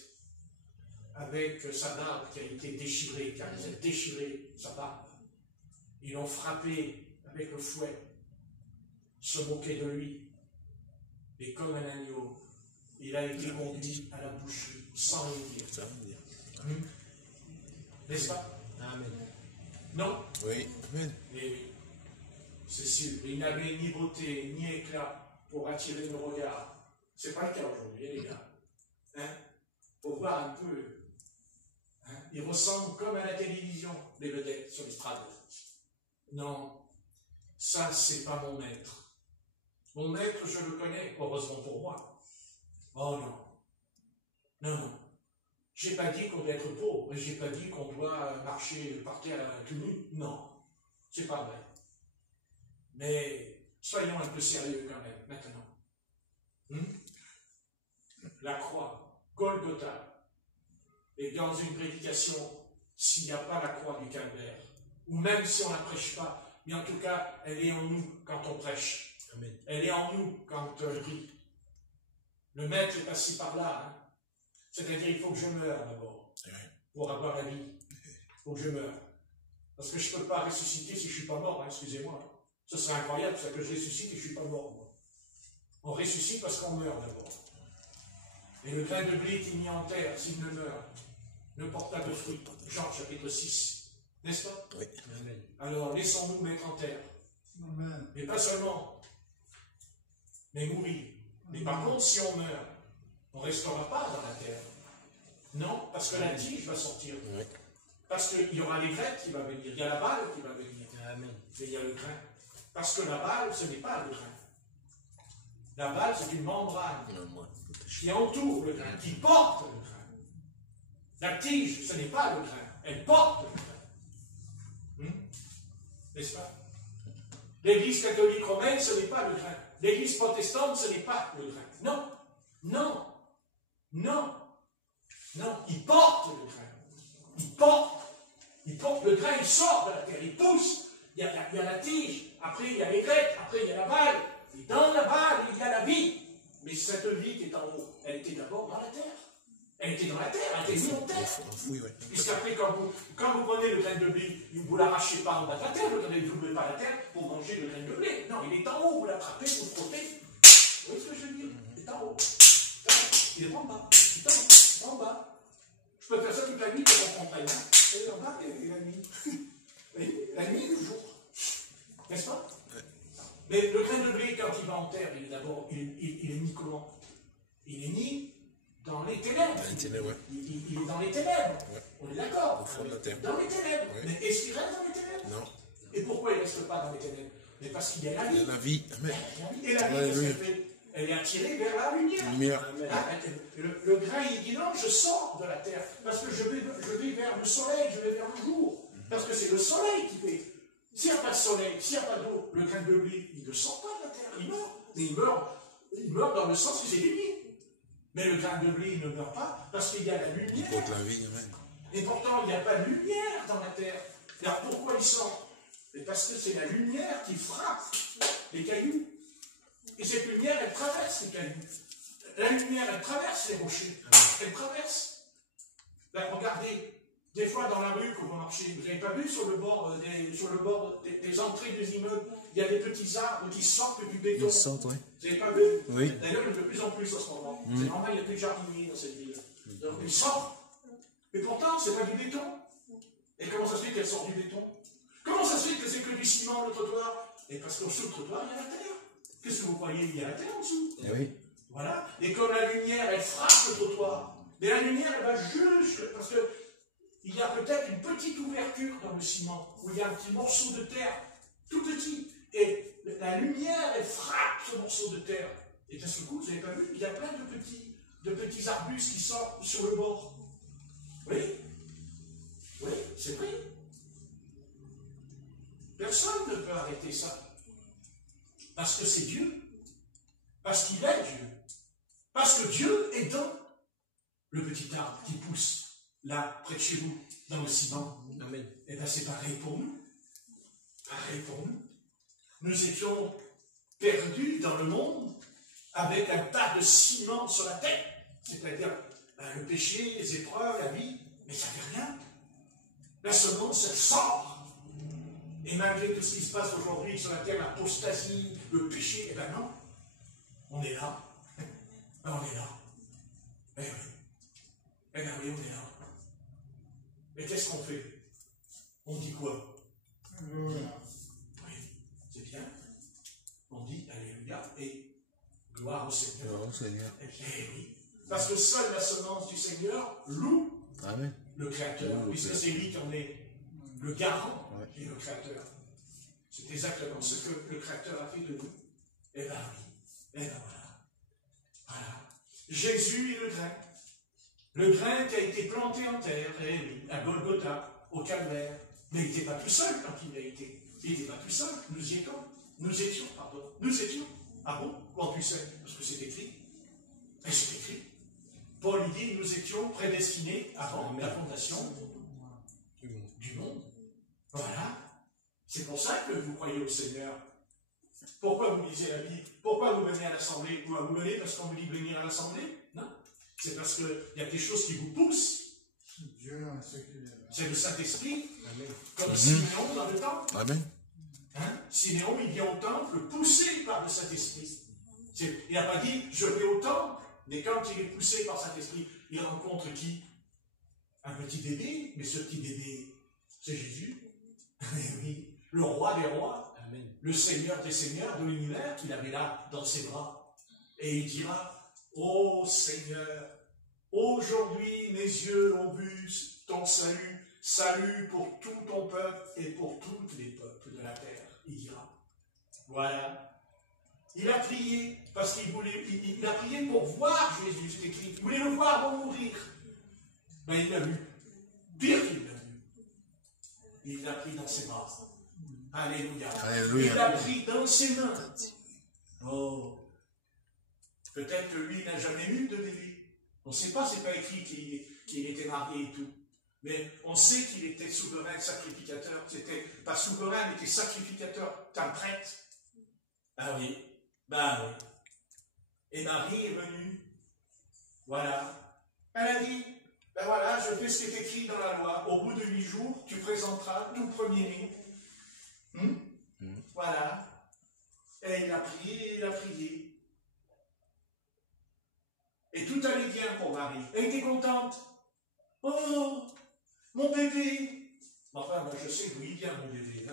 avec sa barbe qui a été déchirée, car ils ont déchiré sa barbe. Ils l'ont frappé avec le fouet, se moquaient de lui. Et comme un agneau, il a été conduit à la boucherie, sans rien dire. N'est-ce pas? Amen. Non? Oui. Amen. Et oui, c'est sûr. Il n'avait ni beauté, ni éclat pour attirer le regard. C'est pas le cas aujourd'hui, les gars. Hein? Faut voir un peu. Hein? Il ressemble comme à la télévision, les vedettes sur l'estrade. Non, ça, c'est pas mon maître. Mon maître, je le connais, heureusement pour moi. Oh non. Non, non. J'ai pas dit qu'on doit être pauvre, j'ai pas dit qu'on doit marcher par terre tout nu. Non, c'est pas vrai. Mais soyons un peu sérieux quand même, maintenant. La croix, Golgotha, et dans une prédication, s'il n'y a pas la croix du calvaire, ou même si on ne la prêche pas, mais en tout cas, elle est en nous quand on prêche. Amen. Elle est en nous quand on prie. Le maître est passé par là. Hein. C'est-à-dire, il faut que je meure d'abord, pour avoir la vie. Il faut que je meure. Parce que je ne peux pas ressusciter si je ne suis pas mort, hein, excusez-moi. Ce serait incroyable, ça, que je ressuscite et je ne suis pas mort, moi. On ressuscite parce qu'on meurt d'abord. Et le grain de blé qui est mis en terre, s'il ne meurt, ne porte pas de fruits. Jean chapitre 6. N'est-ce pas? Oui. Amen. Alors, laissons-nous mettre en terre. Amen. Mais pas seulement, mais mourir. Mais par contre, si on meurt, on ne restera pas dans la terre. Non, parce que la tige va sortir. Oui. Parce qu'il y aura les graines qui vont venir. Il y a la balle qui va venir. Amen. Mais il y a le grain. Parce que la balle, ce n'est pas le grain. La balle, c'est une membrane qui entoure le grain, qui porte le grain. La tige, ce n'est pas le grain. Elle porte le grain. N'est-ce pas? L'église catholique romaine, ce n'est pas le grain. L'église protestante, ce n'est pas le grain. Non, non, non, non. Il porte le grain. Il porte le grain, il sort de la terre, il pousse. Il y a la tige, après il y a les grecs, après il y a la balle. Et dans la balle, il y a la vie. Mais cette vie qui est en haut, elle était d'abord dans la terre. Elle était dans la terre, elle était mise en terre. Oui, oui. Puisqu'après, quand vous prenez le grain de blé, vous ne l'arrachez pas en bas de la terre, vous ne doublez pas la terre pour manger le grain de blé. Non, il est en haut, vous l'attrapez, vous le frottez. Vous voyez ce que je veux dire? Il est en haut. Il est en bas. Il est en bas. Je peux faire ça toute la nuit pour qu'on comprenne. Hein? Et en bas, il y a la nuit. Vous voyez? La nuit et le jour. N'est-ce pas? Mais le grain de blé, quand il va en terre, il est d'abord, il est mis comment? Il est mis dans les ténèbres. Il est dans les ténèbres. Ouais. On est d'accord. Au fond de la terre. Dans les ténèbres. Ouais. Mais est-ce qu'il reste dans les ténèbres? Non. Et pourquoi il ne reste pas dans les ténèbres? Mais parce qu'il y a la Il y vie. a la vie. Amen. Et la vie, qu'est-ce qu'elle fait? Elle est attirée vers la lumière. Lumière. Ah, le grain, il dit non, je sors de la terre. Parce que je vais vers le soleil, je vais vers le jour. Parce que c'est le soleil qui fait. S'il n'y a pas de soleil, s'il n'y a pas d'eau, le grain de blé, il ne sort pas de la terre, il meurt. Mais il meurt dans le sens que c'est lumière. Mais le grain de blé, il ne meurt pas parce qu'il y a la Il lumière. porte la vie. Amen. Et pourtant, il n'y a pas de lumière dans la terre. Alors pourquoi il sort? C'est parce que c'est la lumière qui frappe les cailloux. Et cette lumière, elle traverse les cailloux. La lumière, elle traverse les rochers. Elle traverse. Ben, regardez, des fois dans la rue, quand vous marchez, vous n'avez pas vu sur le bord des entrées des immeubles, il y a des petits arbres qui sortent du béton. Ils sortent, oui. Vous n'avez pas vu? Oui. D'ailleurs, de plus en plus en ce moment. C'est normal, il n'y a plus de jardiniers dans cette ville. Donc, ils sortent. Mais pourtant, ce n'est pas du béton. Et comment ça se fait qu'elle sort du béton? Comment ça se fait que c'est que du ciment, le trottoir? Et parce qu'au sous le trottoir, il y a la terre. Qu'est-ce que vous croyez? Il y a la terre en dessous. Oui. Voilà. Et comme la lumière, elle frappe le trottoir. Mais la lumière, elle va jusque. Parce que il y a peut-être une petite ouverture dans le ciment, où il y a un petit morceau de terre, tout petit. Et la lumière, elle frappe ce morceau de terre. Et d'un seul coup, vous n'avez pas vu, il y a plein de petits arbustes qui sortent sur le bord. Oui? Oui, c'est vrai. Personne ne peut arrêter ça. Parce que c'est Dieu. Parce qu'il est Dieu. Parce que Dieu est dans le petit arbre qui pousse là, près de chez vous, dans le ciment. Amen. Et bien c'est pareil pour nous. Pareil pour nous. Nous étions perdus dans le monde avec un tas de ciment sur la tête, c'est-à-dire le péché, les épreuves, la vie, mais ça ne fait rien. La semence, elle sort. Et malgré tout ce qui se passe aujourd'hui sur la terre, l'apostasie, le péché, eh bien non, on est là. On est là. Eh oui. Eh bien oui, on est là. Et qu'est-ce qu'on fait? On dit quoi? Oui, c'est bien. On dit Alléluia et gloire au Seigneur. Gloire au Seigneur. Eh oui. Parce que seule la semence du Seigneur loue Amen. le Créateur, puisque c'est lui qui en est le garant et le Créateur. C'est exactement ce que le Créateur a fait de nous. Eh bien oui. Eh bien voilà. Voilà. Jésus est le grain. Le grain qui a été planté en terre, eh oui, à Golgotha, au Calvaire. Mais il n'était pas tout seul quand il a été. Il n'était pas tout seul. Nous y étions. Nous étions. Ah bon? Comment tu sais? Parce que c'est écrit. Et c'est écrit. Paul dit, nous étions prédestinés avant la fondation du monde. Voilà. C'est pour ça que vous croyez au Seigneur. Pourquoi vous lisez la Bible? Pourquoi vous venez à l'Assemblée? Vous venez parce qu'on vous dit de venir à l'Assemblée? Non. C'est parce qu'il y a quelque chose qui vous pousse. C'est le Saint-Esprit. Comme Siméon dans le temple. Amen. Hein? Siméon, il vient au temple poussé par le Saint-Esprit. Il n'a pas dit, je vais au temple. Mais quand il est poussé par Saint-Esprit, il rencontre qui? Un petit bébé. Mais ce petit bébé, c'est Jésus. Oui. Le roi des rois. Amen. Le Seigneur des seigneurs de l'univers qu'il avait là dans ses bras. Et il dira, ô Seigneur, aujourd'hui mes yeux ont vu ton salut, salut pour tout ton peuple et pour tous les peuples de la terre. Il dira, voilà. Il a prié, parce qu'il voulait, il a prié pour voir Jésus, c'est écrit. Il voulait le voir avant de mourir. Mais il l'a vu. Pire qu'il l'a vu. Il l'a pris dans ses bras. Alléluia. Alléluia. Il l'a pris dans ses mains. Oh. Peut-être que lui n'a jamais eu de bébé. On ne sait pas, c'est pas écrit qu'il était marié et tout. Mais on sait qu'il était souverain, sacrificateur. C'était pas souverain, il était sacrificateur, un prêtre. Ah oui. Ben oui. Et Marie est venue. Voilà. Elle a dit, ben voilà, je fais ce qui est écrit dans la loi. Au bout de 8 jours, tu présenteras tout premier-né. Voilà. Et il a prié, il a prié. Et tout allait bien pour Marie. Elle était contente. Oh, mon bébé. Enfin, moi, je sais d'où il vient, mon bébé.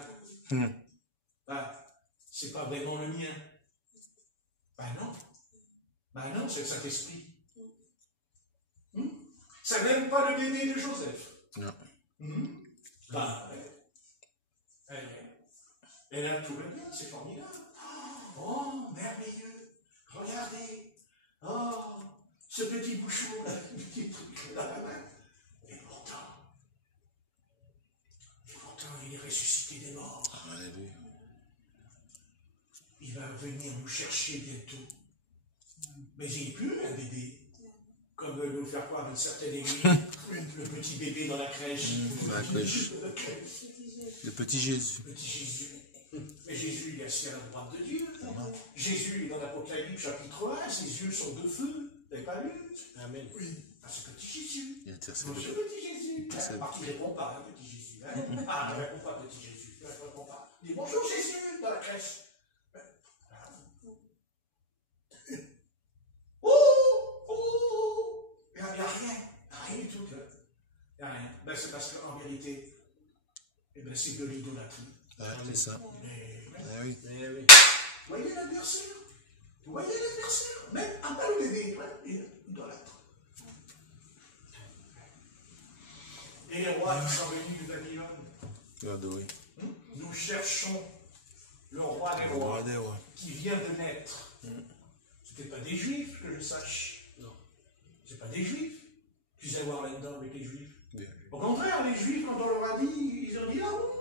Hein. Ben, c'est pas vraiment le mien. Ben non. Ben non, c'est le Saint-Esprit. C'est même pas le bébé de Joseph. Non. Ben, elle a tout le bien, c'est formidable. Oh, merveilleux. Regardez. Oh, ce petit bouchon là, ce petit truc là. Et pourtant, il est ressuscité des morts. Alléluia. Il va venir nous chercher bientôt. Mais il n'est plus un bébé. Comme veut nous faire croire une certaine église. Le petit bébé dans la crèche. La crèche. Le petit Jésus. Le petit Jésus. Mais Jésus, il est assis à la droite de Dieu. Jésus, dans l'Apocalypse, chapitre 1, ses yeux sont de feu. Vous n'avez pas lu? Amen. Oui. Ah, c'est petit Jésus. Il intercède. Bonjour, petit Jésus. Ah, tu ne réponds pas, hein, petit Jésus. Hein? Ah, ne réponds pas, petit Jésus. Ne réponds pas. Dis bonjour, Jésus, dans la crèche. Il n'y a rien. Rien du tout. Il n'y a rien. Ben, c'est parce qu'en vérité, c'est de l'idolâtrie. Ouais, c'est ça. Ah oui. Eh oui. Vous voyez l'adversaire? Vous voyez l'adversaire? Même à pas le bébé, il est idolâtre. Et les rois qui sont venus de Babylone. Adoré. Nous cherchons le roi des Le roi rois des rois. qui vient de naître. Ce n'était pas des juifs, que je sache. Non. Ce n'est pas des juifs. Tu sais voir là-dedans avec les juifs. Bien. Au contraire, les juifs, quand on leur a dit, ils ont dit, ah bon,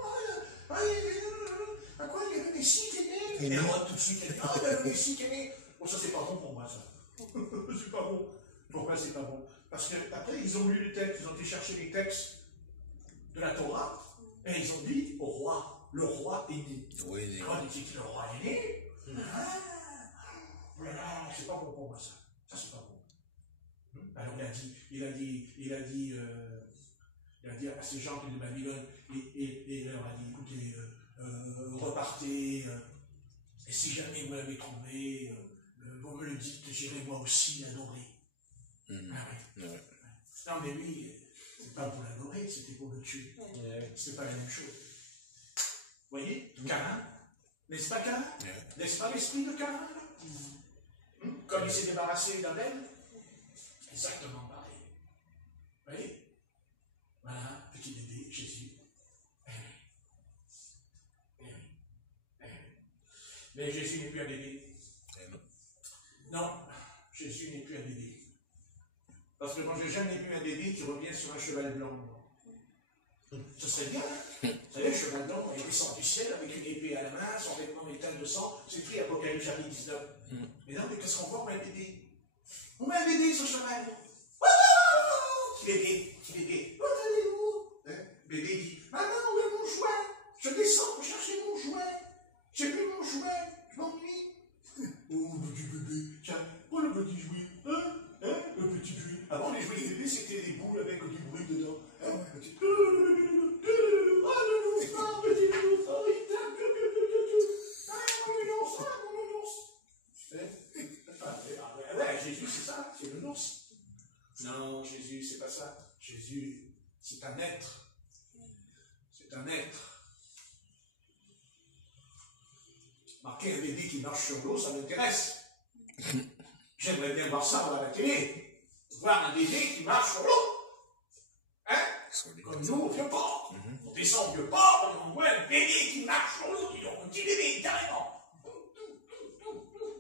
à quoi il y a le Messie qui est né? Et moi, tout de suite, elle dit, ah, il y a le Messie qui est né. Bon, ça, c'est pas bon pour moi, ça. C'est pas bon. Pourquoi c'est pas bon? Parce qu'après, ils ont lu les textes, ils ont été chercher les textes de la Torah, et ils ont dit au roi, le roi est né. Oui, Quand il dit que le roi est né, voilà, c'est pas bon pour moi ça. Ça c'est pas bon. Alors il a dit à ces gens de Babylone, et il leur a dit, écoutez, repartez, et si jamais vous l'avez trouvé, vous me le dites, j'irai moi aussi l'adorer. Ah oui. Non mais lui, c'est pas pour l'adorer, c'était pour le tuer. C'était pas la même chose. Vous voyez, Caïn, n'est-ce pas Caïn? N'est-ce pas l'esprit de Caïn? Comme il s'est débarrassé d'Abel, exactement pareil. Vous voyez? Voilà, petit bébé, Jésus. Mais Jésus n'est plus un bébé. Non, Jésus n'est plus un bébé. Parce que quand Jésus n'est plus un bébé, tu reviens sur un cheval blanc. Ce serait bien. Vous savez, le cheval blanc, il descend du ciel avec une épée à la main, son vêtement éteint de sang. C'est écrit Apocalypse chapitre 19. Mais non, mais qu'est-ce qu'on voit? On met un bébé. On met un bébé sur le cheval. Petit bébé, petit bébé. Où allez-vous? Bébé dit, maman, où est mon jouet? Je descends pour chercher mon jouet. J'ai plus mon jouet, je m'ennuie. Oh, le petit bébé, tiens, oh le petit jouet, le petit jouet. Avant, les jouets des bébés, c'était des boules avec du bruit dedans. Petit... Oh, le nounours, petit nounours, oh, il tape, mon nounours. Jésus, c'est ça, c'est le nounours. Non, Jésus, c'est pas ça. Jésus, c'est un être. C'est un être. Marquer un bébé qui marche sur l'eau, ça m'intéresse. J'aimerais bien voir ça à la télé. Voir un bébé qui marche sur l'eau. Hein? Comme nous, au vieux port. On descend au vieux port, et on voit un bébé qui marche sur l'eau. Un petit bébé, carrément.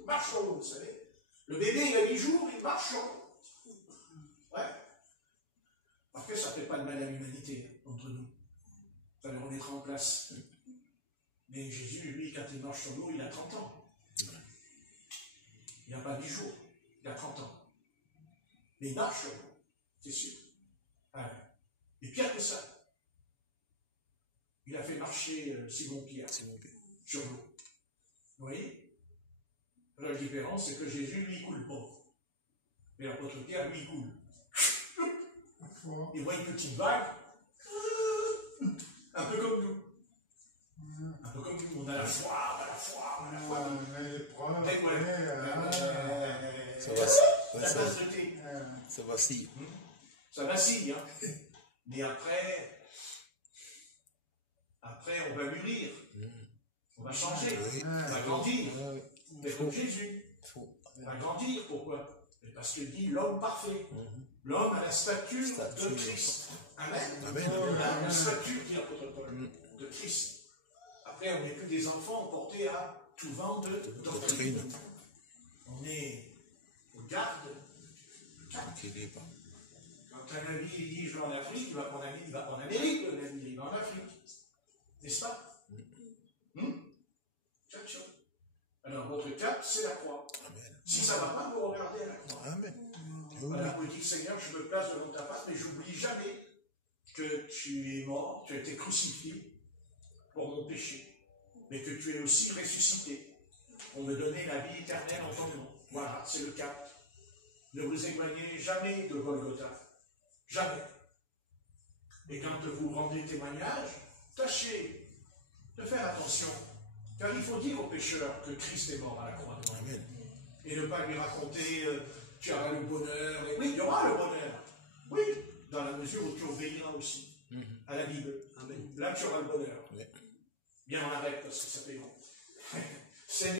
Marche sur l'eau, vous savez. Le bébé, il a 8 jours, il marche sur l'eau. Ouais. Parce que ça ne fait pas de mal à l'humanité, entre nous. Ça le remettra en place. Mais Jésus, lui, quand il marche sur l'eau, il a 30 ans. Il n'y a pas 10 jours. Il a 30 ans. Mais il marche sur l'eau, c'est sûr. Ah ouais. Et pire que ça, il a fait marcher Simon Pierre sur l'eau. Vous voyez? La différence, c'est que Jésus, lui, il coule pas. Mais l'apôtre Pierre, lui, il coule. Il voit une petite vague, un peu comme nous. Un peu comme nous, on a la foi, Ça vacille. Ça vacille, hein. Mais après, on va mûrir. On va changer. On va grandir. Mais comme Jésus. On va grandir. Pourquoi? Parce que dit l'homme parfait. L'homme a la stature de Christ. Amen. La stature, dit l'apôtre Paul, de Christ. Après, on n'est plus des enfants portés à tout vent de doctrine. On est au garde. Quand un ami dit je vais en Afrique, il va prendre en Amérique, il va en Afrique. N'est-ce pas? Alors, votre cap, c'est la croix. Amen. Si ça ne va pas, vous regardez à la croix. Amen. Voilà, vous dites, Seigneur, je me place devant ta face, mais j'oublie jamais que tu es mort, tu as été crucifié pour mon péché, mais que tu es aussi ressuscité pour me donner la vie éternelle en ton nom. Voilà, c'est le cap. Ne vous éloignez jamais de Golgotha. Jamais. Et quand vous rendez témoignage, tâchez de faire attention. Car il faut dire aux pécheurs que Christ est mort à la croix. Amen. Et ne pas lui raconter tu auras le bonheur. Et oui, il y aura le bonheur. Oui, dans la mesure où tu obéiras aussi à la Bible. Amen. Là, tu auras le bonheur. Bien, on arrête parce que ça fait long.